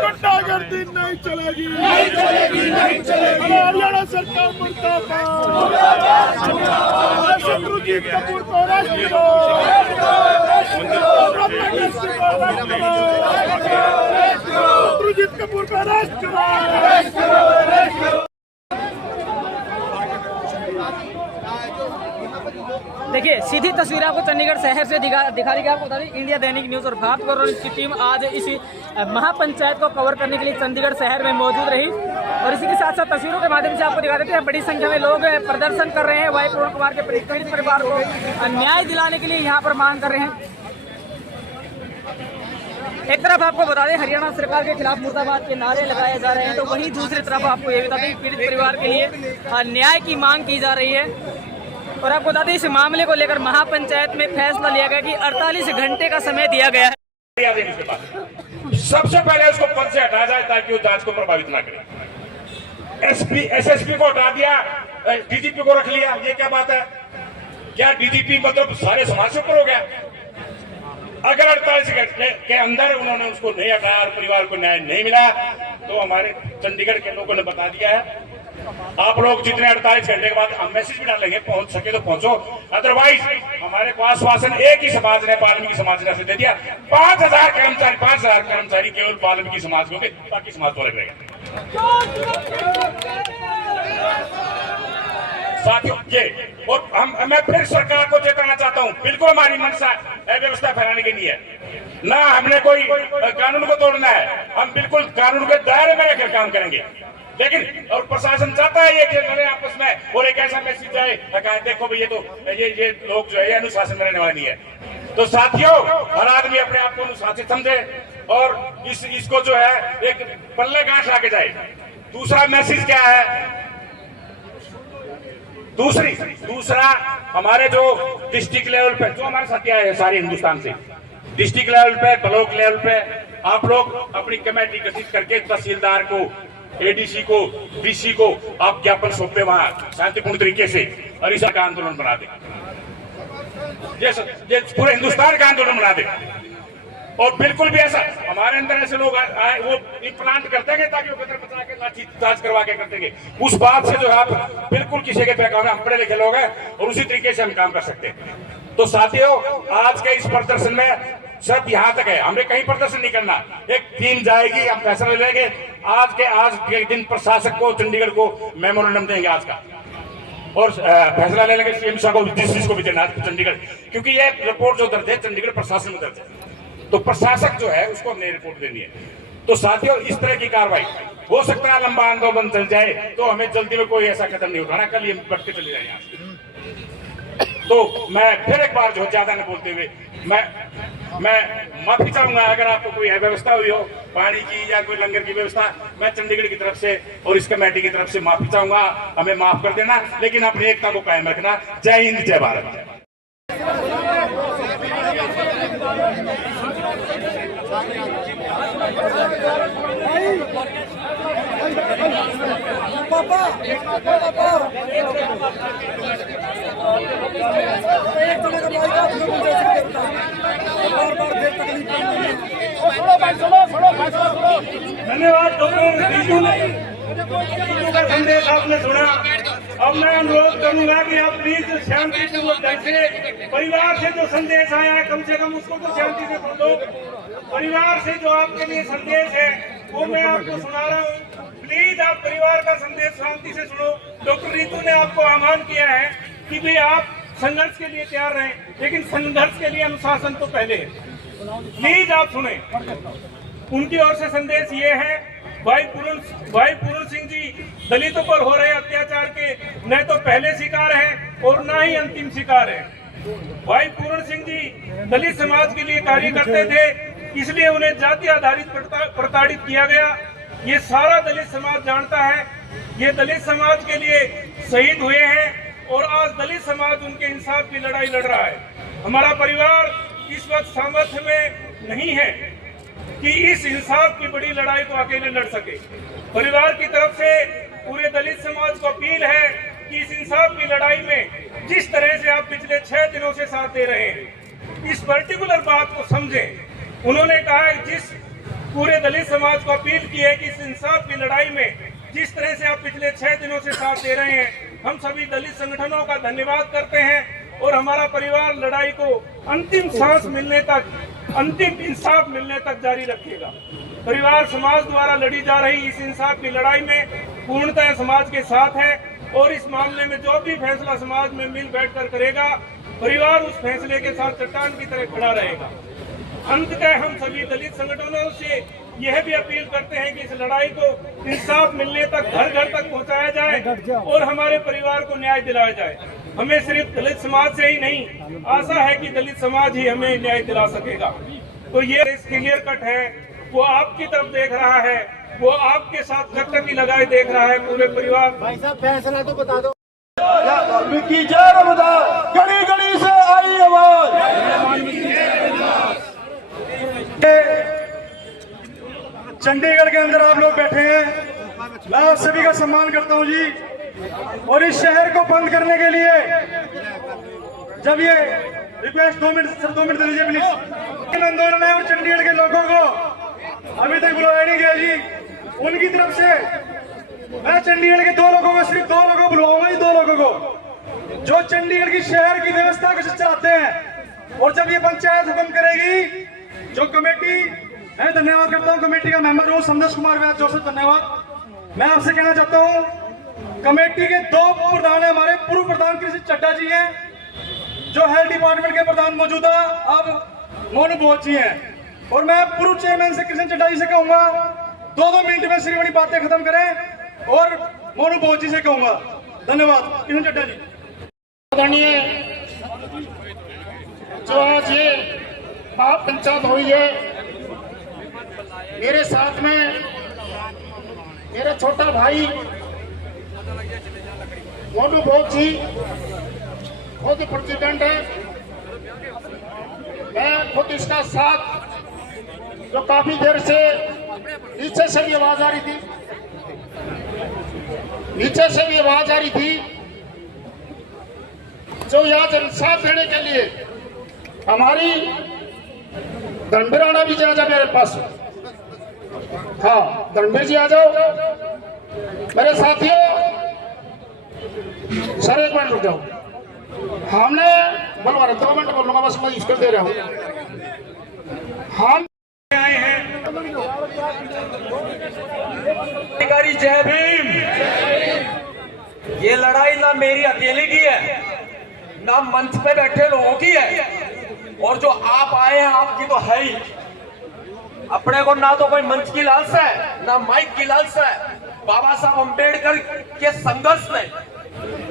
गुंडागर्दी नहीं नहीं चलेगी, नहीं चलेगी, नहीं चलेगी। हरियाणा सरकार मुर्दाबाद, शत्रुजीत कपूर को अरेस्ट करो, शत्रुजीत कपूर को अरेस्ट करो। देखिए सीधी तस्वीर आपको चंडीगढ़ शहर से दिखा रही है। आपको बता दें इंडिया दैनिक न्यूज़ और भारत गौरव की टीम आज इसी महापंचायत को कवर करने के लिए चंडीगढ़ शहर में मौजूद रही और इसी के साथ साथ तस्वीरों के माध्यम से आपको दिखा देते हैं बड़ी संख्या में लोग प्रदर्शन कर रहे हैं। वाई पूर्ण कुमार के पीड़ित परिवार को न्याय दिलाने के लिए यहाँ पर मांग कर रहे हैं। एक तरफ आपको बता दें हरियाणा सरकार के खिलाफ मुर्दाबाद के नारे लगाए जा रहे हैं, तो वहीं दूसरी तरफ आपको ये बता दें पीड़ित परिवार के लिए न्याय की मांग की जा रही है। और आपको बता दें इस मामले को लेकर महापंचायत में फैसला लिया गया कि 48 घंटे का समय दिया गया है। सबसे पहले उसको पद से हटाया जाए ताकि वो जांच को प्रभावित ना करे। एसएसपी को हटा दिया, डीजीपी को रख लिया, ये क्या बात है? क्या डीजीपी मतलब सारे समाज से ऊपर हो गया? अगर 48 घंटे के अंदर उन्होंने उसको नहीं हटाया और परिवार को न्याय नहीं मिला तो हमारे चंडीगढ़ के लोगों ने बता दिया है, आप लोग जितने 48 घंटे के बाद हम मैसेज भी डालेंगे, पहुंच सके तो पहुंचो, अदरवाइज हमारे को आश्वासन एक ही समाज ने, वाल्मीकि समाज ने दे दिया 5000 कर्मचारी केवल वाल्मीकि समाज के होंगे, बाकी समाज तो रहेगा। साथियों ये और मैं फिर सरकार को चेताना चाहता हूं, बिल्कुल हमारी मंशा अव्यवस्था फैलाने के लिए ना, हमने कोई कानून को तोड़ना है, हम बिल्कुल कानून के दायरे में रहकर काम करेंगे। लेकिन और प्रशासन चाहता है ये कि लड़े आपस में और एक ऐसा मैसेज जाए देखो भाई ये लोग जो है अनुशासन में रहने वाले नहीं है। तो साथियों हर आदमी अपने आप को अनुशासित समझे और इसको जो है एक पल्ले गांठ लाके जाए। दूसरा मैसेज क्या है? दूसरा हमारे जो डिस्ट्रिक्ट लेवल पे जो हमारे साथी आए हैं सारे हिंदुस्तान से, डिस्ट्रिक्ट लेवल पे, ब्लॉक लेवल पे आप लोग अपनी कमेटी गठित करके तहसीलदार को, एडीसी को, डीसी को आप ज्ञापन सौंपे वहां शांतिपूर्ण तरीके से और इस का आंदोलन बना दे, ये पूरे हिंदुस्तान का आंदोलन बना दे। और बिल्कुल भी ऐसा हमारे अंदर ऐसे लोग आए वो इम्प्लांट करते हैं ताकि वो कतर बचा के लाठी चार्ज करवा के करते हैं, उस बात से जो है आप बिल्कुल किसी के पैगाम में हम पढ़े लिखे लोग हैं और उसी तरीके से हम काम कर सकते हैं। तो साथियों आज के इस प्रदर्शन में सब यहाँ तक है, हमें कहीं प्रदर्शन नहीं करना, एक टीम जाएगी, हम फैसला लेंगे। आज के दिन प्रशासक को चंडीगढ़ को मेमोरेंडम देंगे आज का और फैसला ले लेंगे सीएम साहब को, डिस्ट्रिक्ट को भी देना चंडीगढ़, क्योंकि ये रिपोर्ट जो दर्ज है चंडीगढ़ प्रशासन में दर्ज है, तो प्रशासक जो है उसको हमने रिपोर्ट देनी है। तो साथियों इस तरह की कार्रवाई हो सकता है लंबा आंदोलन चल जाए, तो हमें जल्दी में कोई ऐसा कदम नहीं उठाना, कल ये बढ़ के चले जाए यहाँ से। तो मैं फिर एक बार जो ज्यादा न बोलते हुए मैं माफी चाहूंगा अगर आपको कोई अव्यवस्था हुई हो पानी की या कोई लंगर की व्यवस्था, मैं चंडीगढ़ की तरफ से और इस कमेटी की तरफ से माफी चाहूंगा, हमें माफ कर देना, लेकिन अपनी एकता को कायम रखना। जय हिंद, जय भारत। धन्यवाद डॉक्टर रीतू का संदेश आपने सुना। अब मैं अनुरोध करूंगा कि आप प्लीज शांतिपूर्वक ढंग से परिवार से जो संदेश आया है कम से कम उसको तो शांति से सुन लो। परिवार से जो आपके लिए संदेश है वो मैं आपको सुना रहा हूँ, प्लीज आप परिवार का संदेश शांति से सुनो। डॉक्टर रीतू ने आपको आह्वान किया है कि भाई आप संघर्ष के लिए तैयार रहें, लेकिन संघर्ष के लिए अनुशासन तो पहले है। प्लीज आप सुने, उनकी ओर से संदेश ये है, भाई पूर्ण सिंह जी दलितों पर हो रहे अत्याचार के न तो पहले शिकार हैं और न ही अंतिम शिकार हैं। भाई पूर्ण सिंह जी दलित समाज के लिए कार्य करते थे, इसलिए उन्हें जाति आधारित प्रताड़ित किया गया। ये सारा दलित समाज जानता है, ये दलित समाज के लिए शहीद हुए हैं और आज दलित समाज उनके इंसाफ की लड़ाई लड़ रहा है। हमारा परिवार इस वक्त सामर्थ्य में नहीं है कि इस इंसाफ की बड़ी लड़ाई को अकेले लड़ सके। परिवार की तरफ से पूरे दलित समाज को अपील है कि इस इंसाफ की लड़ाई में जिस तरह से आप पिछले 6 दिनों से साथ दे रहे हैं, इस पर्टिकुलर बात को समझें। उन्होंने कहा है पूरे दलित समाज को अपील की है कि इस इंसाफ की लड़ाई में जिस तरह से आप पिछले 6 दिनों से साथ दे रहे हैं, हम सभी दलित संगठनों का धन्यवाद करते हैं और हमारा परिवार लड़ाई को अंतिम सांस मिलने तक, अंतिम इंसाफ मिलने तक जारी रखेगा। परिवार समाज द्वारा लड़ी जा रही इस इंसाफ की लड़ाई में पूर्णतः समाज के साथ है और इस मामले में जो भी फैसला समाज में मिल बैठकर करेगा, परिवार उस फैसले के साथ चट्टान की तरह खड़ा रहेगा। अंततः हम सभी दलित संगठनों से यह भी अपील करते हैं कि इस लड़ाई को इंसाफ मिलने तक घर घर तक पहुंचाया जाए और हमारे परिवार को न्याय दिलाया जाए। हमें सिर्फ दलित समाज से ही नहीं, आशा है कि दलित समाज ही हमें न्याय दिला सकेगा। तो ये क्लियर कट है, वो आपकी तरफ देख रहा है, वो आपके साथ टकटकी लगाए देख रहा है पूरे परिवार। भाई साहब फैसला तो बता दो। वाल्मीकि जय रमदास, गली गली से आई आवाज। चंडीगढ़ के अंदर आप लोग बैठे हैं, मैं आप सभी का सम्मान करता हूं जी। और इस शहर को बंद करने के लिए जब ये रिक्वेस्ट 2 मिनट सर 2 मिनट दे दीजिए प्लीज। आंदोलन है और चंडीगढ़ के लोगों को अभी तक बुलाया नहीं गया जी। उनकी तरफ से मैं चंडीगढ़ के 2 लोगों को, सिर्फ 2 लोगों को बुलवाऊंगा जी, 2 लोगों को जो चंडीगढ़ की शहर की व्यवस्था को चाहते हैं। और जब ये पंचायत हुक्म करेगी, जो कमेटी है, धन्यवाद करता हूँ कमेटी का मेंबर हूँ संदेश कुमार व्यास जोसेफ, धन्यवाद। मैं आपसे कहना चाहता हूँ कमेटी के 2 प्रधान है, हमारे पूर्व प्रधान कृषि चड्डा जी हैं, जो हेल्थ डिपार्टमेंट के प्रधान मौजूदा अब मोनू बोध जी हैं, और मैं पूर्व चेयरमैन से कृष्ण चड्डा जी से कहूंगा 2-2 मिनट में श्रीमणी बातें खत्म करें और मोनू बोध जी से कहूंगा। धन्यवाद कृष्ण चड्डा जी। आदरणीय जो आज ये महापंचायत हुई है, मेरे साथ में मेरा छोटा भाई मोनू बोध जी खुद प्रेसिडेंट है। मैं खुद इसका साथ, जो काफी देर से नीचे से भी आवाज आ रही थी, जो यहाँ इंसाफ देने के लिए हमारी धनबीर राणा भी आ जाओ मेरे पास। हाँ धनबीर जी आ जाओ मेरे साथियों। सर 1 मिनट रुक जाओ, हमने बोलवा रहे 2 मिनट बोलूंगा, बस मैं इसको दे रहा हूँ। हम आए हैं अधिकारी, जय भीम। ये लड़ाई ना मेरी अकेले की है, ना मंच पे बैठे लोगों की है, और जो आप आए हैं आपकी तो है ही। अपने को ना तो कोई मंच की लालसा है, ना माइक की लालसा है। बाबा साहब अंबेडकर के संघर्ष में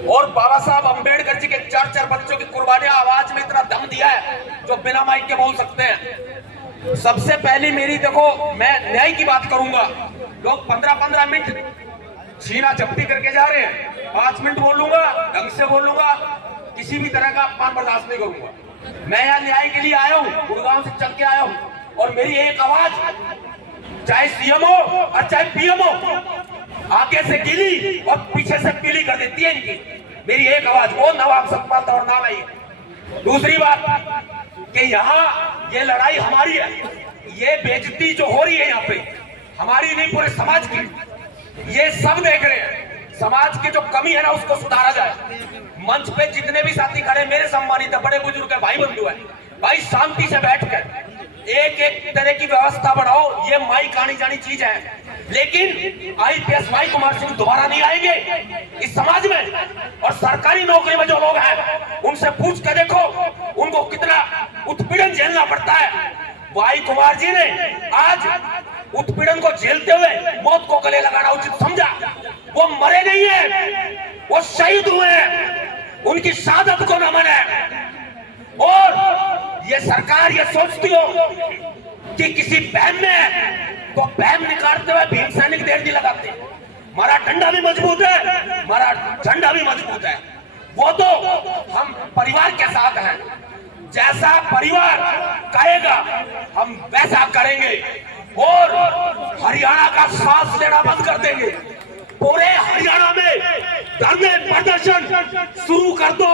और बाबा साहब अंबेडकर जी के 4 बच्चों की कुर्बानियां आवाज में इतना दम दिया है जो बिना माइक के बोल सकते हैं। सबसे पहली मेरी, देखो मैं न्याय की बात करूंगा। लोग 15-15 मिनट छीना झपटी करके जा रहे हैं, 5 मिनट बोलूंगा, ढंग से बोलूंगा, किसी भी तरह का अपमान बर्दाश्त नहीं करूंगा। मैं यहाँ न्याय के लिए आया हूँ, गुड़गांव से चल के आया हूँ, और मेरी एक आवाज, चाहे सीएम हो और चाहे पीएम हो, आगे से गीली और पीछे से पीली कर देती है इनकी। मेरी एक आवाज, वो नवाब सतपाल और नाम है। दूसरी बात कि यहाँ ये लड़ाई हमारी है, ये बेइज्जती जो हो रही है यहाँ पे हमारी नहीं, पूरे समाज की। ये सब देख रहे हैं, समाज की जो कमी है ना उसको सुधारा जाए। मंच पे जितने भी साथी खड़े मेरे सम्मानित है, बड़े बुजुर्ग है, भाई बंधु है, भाई शांति से बैठकर एक तरह की व्यवस्था बनाओ। ये माइक आनी जानी चीज है, लेकिन IPS वाई कुमार सिंह दोबारा नहीं आएंगे इस समाज में। और सरकारी नौकरी में जो लोग हैं उनसे पूछ कर देखो उनको कितना उत्पीड़न झेलना पड़ता है। वाई कुमार जी ने आज उत्पीड़न को झेलते हुए मौत को गले लगाना उचित समझा। वो मरे नहीं है, वो शहीद हुए हैं, उनकी शहादत को नमन है। और ये सरकार ये सोचती हो कि किसी बहन में तो बहन निकालते हुए भीम सैनिक देर नहीं लगाते। हमारा डंडा भी मजबूत है, हमारा झंडा भी मजबूत है। वो तो हम परिवार के साथ हैं, जैसा परिवार कहेगा हम वैसा करेंगे। और हरियाणा का सांस लेना बंद कर देंगे। पूरे हरियाणा में धरने प्रदर्शन शुरू कर दो,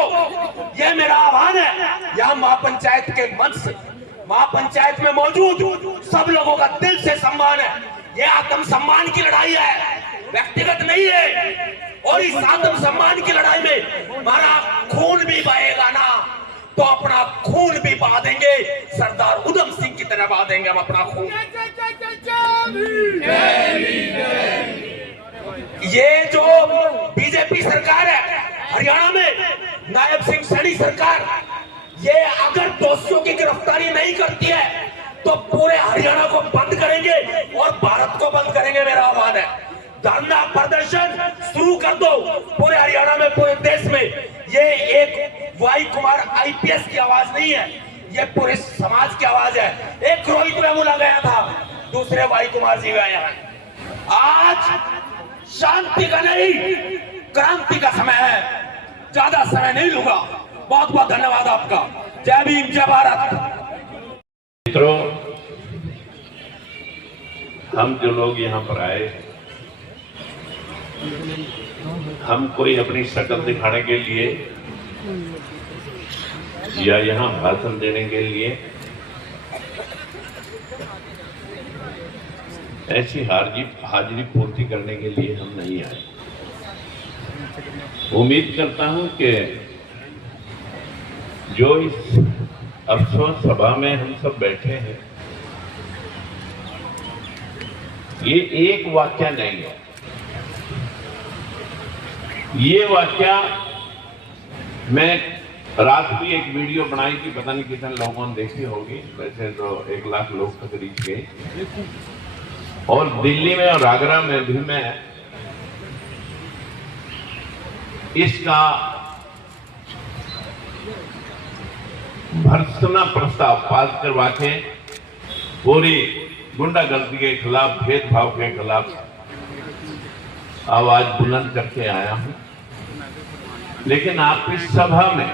ये मेरा आह्वान है। यहाँ महापंचायत के मंच से, महापंचायत में मौजूद सब लोगों का दिल से सम्मान ये आत्मसम्मान की लड़ाई है, व्यक्तिगत नहीं है। और इस आत्मसम्मान की लड़ाई में हमारा खून भी बहेगा ना, तो अपना खून भी बहा देंगे, सरदार उधम सिंह की तरह बहा देंगे हम अपना खून। ये जो बीजेपी सरकार है हरियाणा में, नायब सिंह सैनी सरकार, ये अगर दोषियों की गिरफ्तारी नहीं करती है तो पूरे हरियाणा को बंद करेंगे और भारत को बंद करेंगे। मेरा आह्वान है, धरना प्रदर्शन शुरू कर दो पूरे हरियाणा में, पूरे देश में। ये एक वाई कुमार आईपीएस की आवाज नहीं है, ये पूरे समाज की आवाज है। एक रोहित वेमुला गया था, दूसरे वाई कुमार जी गए हैं। आज शांति का नहीं, क्रांति का समय है, ज्यादा समय नहीं लूंगा। बहुत बहुत धन्यवाद आपका। जय भीम, जय भारत। मित्रों, हम जो लोग यहाँ पर आए, हम कोई अपनी शक्ल दिखाने के लिए या यहाँ भाषण देने के लिए ऐसी हाजिरी पूर्ति करने के लिए हम नहीं आए। उम्मीद करता हूं कि जो इस अफसोस सभा में हम सब बैठे हैं, ये एक वाक्या नहीं है। ये वाक्या, मैं रात भी एक वीडियो बनाई थी, पता नहीं कितने लोगों ने देखी होगी, वैसे तो 1 लाख लोग तक रीच गए। और दिल्ली में और आगरा में भी मैं इसका भर्त्सना प्रस्ताव पास करवा के पूरी गुंडागर्दी के खिलाफ, भेदभाव के खिलाफ आवाज बुलंद करके आया हूं। लेकिन आपकी सभा में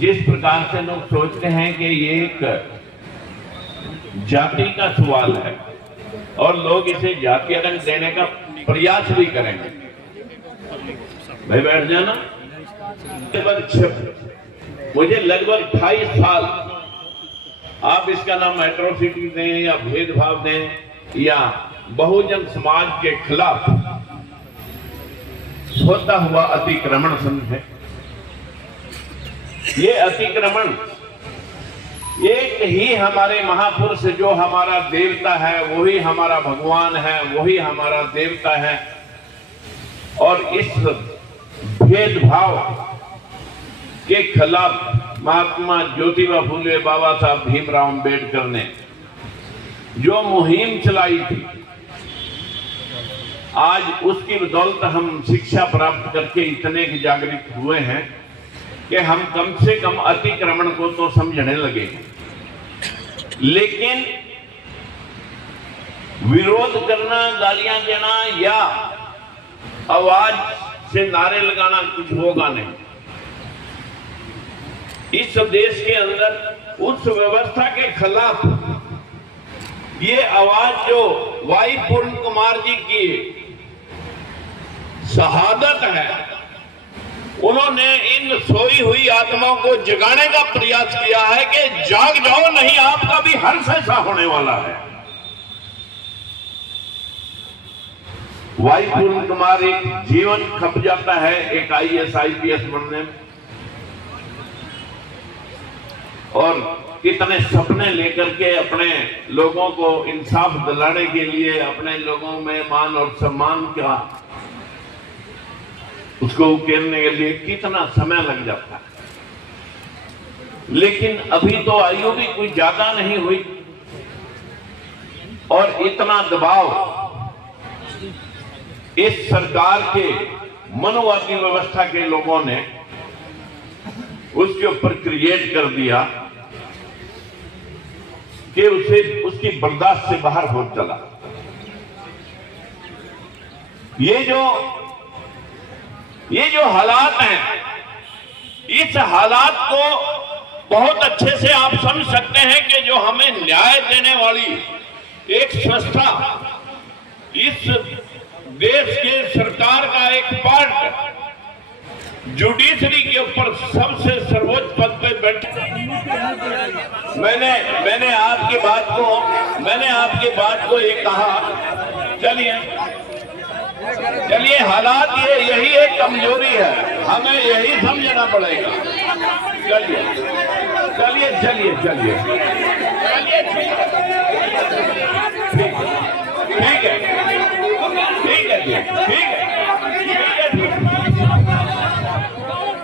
जिस प्रकार से लोग सोचते हैं कि ये एक जाति का सवाल है और लोग इसे जातीय रंग देने का प्रयास भी करेंगे, भाई बैठ जाना। मुझे लगभग 28 साल, आप इसका नाम एट्रोसिटी दें या भेदभाव दें या बहुजन समाज के खिलाफ होता हुआ अतिक्रमण समझे। ये अतिक्रमण एक ही हमारे महापुरुष, जो हमारा देवता है वही हमारा भगवान है, वही हमारा देवता है। और इस भेदभाव के खिलाफ महात्मा ज्योतिबा फूले, बाबा साहब भीमराव अंबेडकर ने जो मुहिम चलाई थी, आज उसकी बदौलत हम शिक्षा प्राप्त करके इतने जागृत हुए हैं कि हम कम से कम अतिक्रमण को तो समझने लगे। लेकिन विरोध करना, गालियां देना या आवाज से नारे लगाना कुछ होगा नहीं। इस देश के अंदर उस व्यवस्था के खिलाफ ये आवाज जो वाई पूर्ण कुमार जी की शहादत है, उन्होंने इन सोई हुई आत्माओं को जगाने का प्रयास किया है कि जाग जाओ, नहीं आपका भी हर्ष ऐसा होने वाला है। वाई पूर्ण कुमार एक जीवन खप जाता है एक IAS IPS बनने में, और कितने सपने लेकर के अपने लोगों को इंसाफ दिलाने के लिए, अपने लोगों में मान और सम्मान का उसको उकेरने के लिए कितना समय लग जाता है। लेकिन अभी तो आयु भी कोई ज्यादा नहीं हुई और इतना दबाव इस सरकार के मनोवादी व्यवस्था के लोगों ने उसके ऊपर क्रिएट कर दिया कि उसे उसकी बर्दाश्त से बाहर हो चला। ये जो हालात हैं, इस हालात को बहुत अच्छे से आप समझ सकते हैं कि जो हमें न्याय देने वाली एक संस्था, इस देश के सरकार का एक पार्ट, जुडिशरी के ऊपर सबसे सर्वोच्च पद पे बैठे। मैंने आपकी बात को मैंने आपकी बात को एक कहा, चलिए चलिए, हालात यही एक कमजोरी है, हमें यही समझना पड़ेगा। चलिए चलिए चलिए चलिए चलिए, ठीक है ठीक है ठीक है।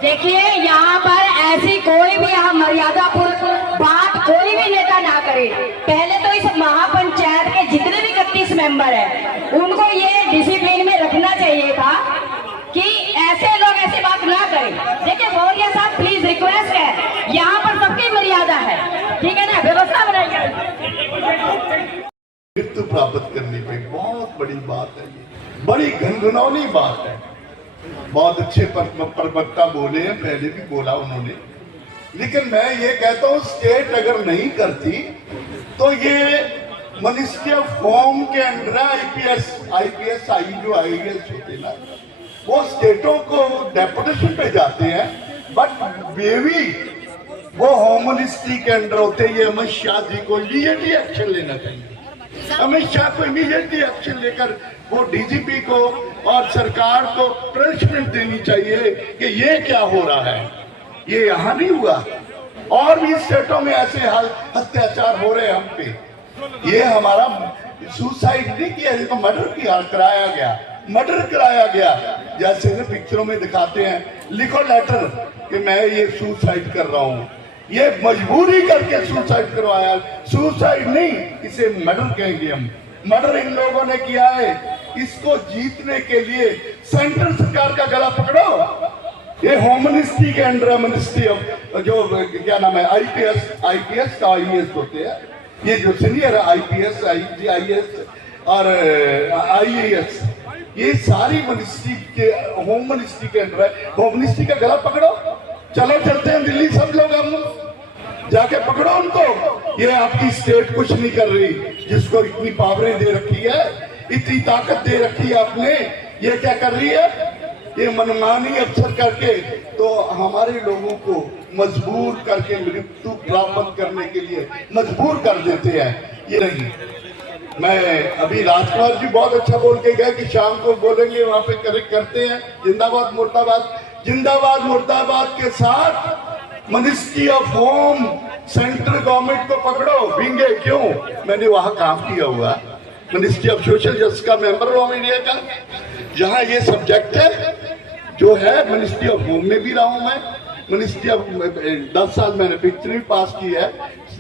देखिए, यहाँ पर ऐसी कोई भी यहाँ मर्यादापूर्ण बात कोई भी नेता ना करे। पहले तो इस महापंचायत के जितने भी 31 मेंबर हैं, उनको ये डिसिप्लिन में रखना चाहिए था कि ऐसे लोग ऐसी बात ना करें। देखिए मौर्य साहब, प्लीज रिक्वेस्ट है, यहाँ पर सबकी मर्यादा है, ठीक है ना, व्यवस्था बनाइए। मृत्यु प्राप्त करने पे बहुत बड़ी बात है, ये बड़ी घनघनौनी बात है। बहुत अच्छे प्रवक्ता बोले हैं, पहले भी बोला उन्होंने, लेकिन मैं ये कहता हूँ स्टेट अगर नहीं करती तो ये मिनिस्ट्री ऑफ होम के अंडर आईपीएस आई जो आईएएस होते ना, वो स्टेटों को डेपुटेशन पे जाते हैं, बट वे भी वो होम मिनिस्ट्री के अंडर होते हैं। ये अमित शाह जी को इमीडिएटली एक्शन लेना चाहिए। अमित शाह को इमीडिएटली एक्शन लेकर वो डीजीपी को और सरकार को पनिशमेंट देनी चाहिए कि ये क्या हो रहा है, ये यहाँ नहीं हुआ, और भी स्टेटों में ऐसे अत्याचार हो रहे हैं हम पे। ये हमारा सुसाइड नहीं किया, ये तो मर्डर कराया गया, जैसे ना पिक्चरों में दिखाते हैं, लिखो लेटर कि मैं ये सुसाइड कर रहा हूँ, ये मजबूरी करके सुसाइड करवाया। सुसाइड नहीं, इसे मर्डर कहेंगे हम। मर्डर इन लोगों ने किया है। इसको जीतने के लिए सेंट्रल सरकार का गला पकड़ो। ये होम मिनिस्ट्री के अंडर मिनिस्ट्री ऑफ जो क्या नाम है आईपीएस का आईएएस होते हैं, ये जो सीनियर आईपीएस आईएएस और आईएएस, ये सारी मिनिस्ट्री के होम मिनिस्ट्री के अंडर है। होम मिनिस्ट्री का गला पकड़ो, चलो चलते हैं दिल्ली सब लोग, हम जाके पकड़ो उनको। ये आपकी स्टेट कुछ नहीं कर रही, जिसको इतनी पावरें दे रखी है, इतनी ताकत दे रखी है आपने, ये क्या कर रही है? ये मनमानी अफसर करके तो हमारे लोगों को मजबूर करके मृत्यु प्राप्त करने के लिए मजबूर कर देते हैं। ये नहीं, मैं अभी राजकुमार जी बहुत अच्छा बोल के गए कि शाम को बोलेंगे, वहां पे करेक्ट करते हैं। जिंदाबाद मुर्दाबाद, जिंदाबाद मुर्दाबाद के साथ ministry of home, central government को पकड़ो। विंगे क्यों? मैंने वहां काम किया हुआ, मिनिस्ट्री ऑफ सोशल जस्टिस का मेंबर हूं इंडिया का, जहां ये सब्जेक्ट है जो है। मिनिस्ट्री ऑफ होम में भी रहा हूं मैं, मिनिस्ट्री ऑफ 10 साल मैंने पिक्चर भी पास की है,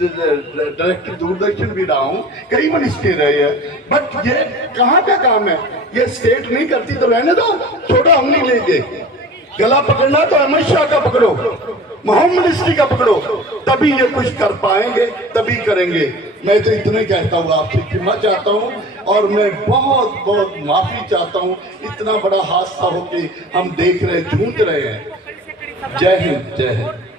डायरेक्टर दूरदर्शन भी रहा हूं, कई मिनिस्ट्री रहे हैं। बट ये कहाँ का काम है? ये स्टेट नहीं करती तो रहने दो, छोड़ो, हम नहीं लेंगे। गला पकड़ना तो अमित शाह का पकड़ो, होम मिनिस्ट्री का पकड़ो, तभी ये कुछ कर पाएंगे, तभी करेंगे। मैं तो इतने कहता हूँ, आपसे क्षमा चाहता हूँ, और मैं बहुत बहुत माफी चाहता हूँ। इतना बड़ा हादसा हो के हम देख रहे, जूझ रहे हैं। जय हिंद, जय हिंद।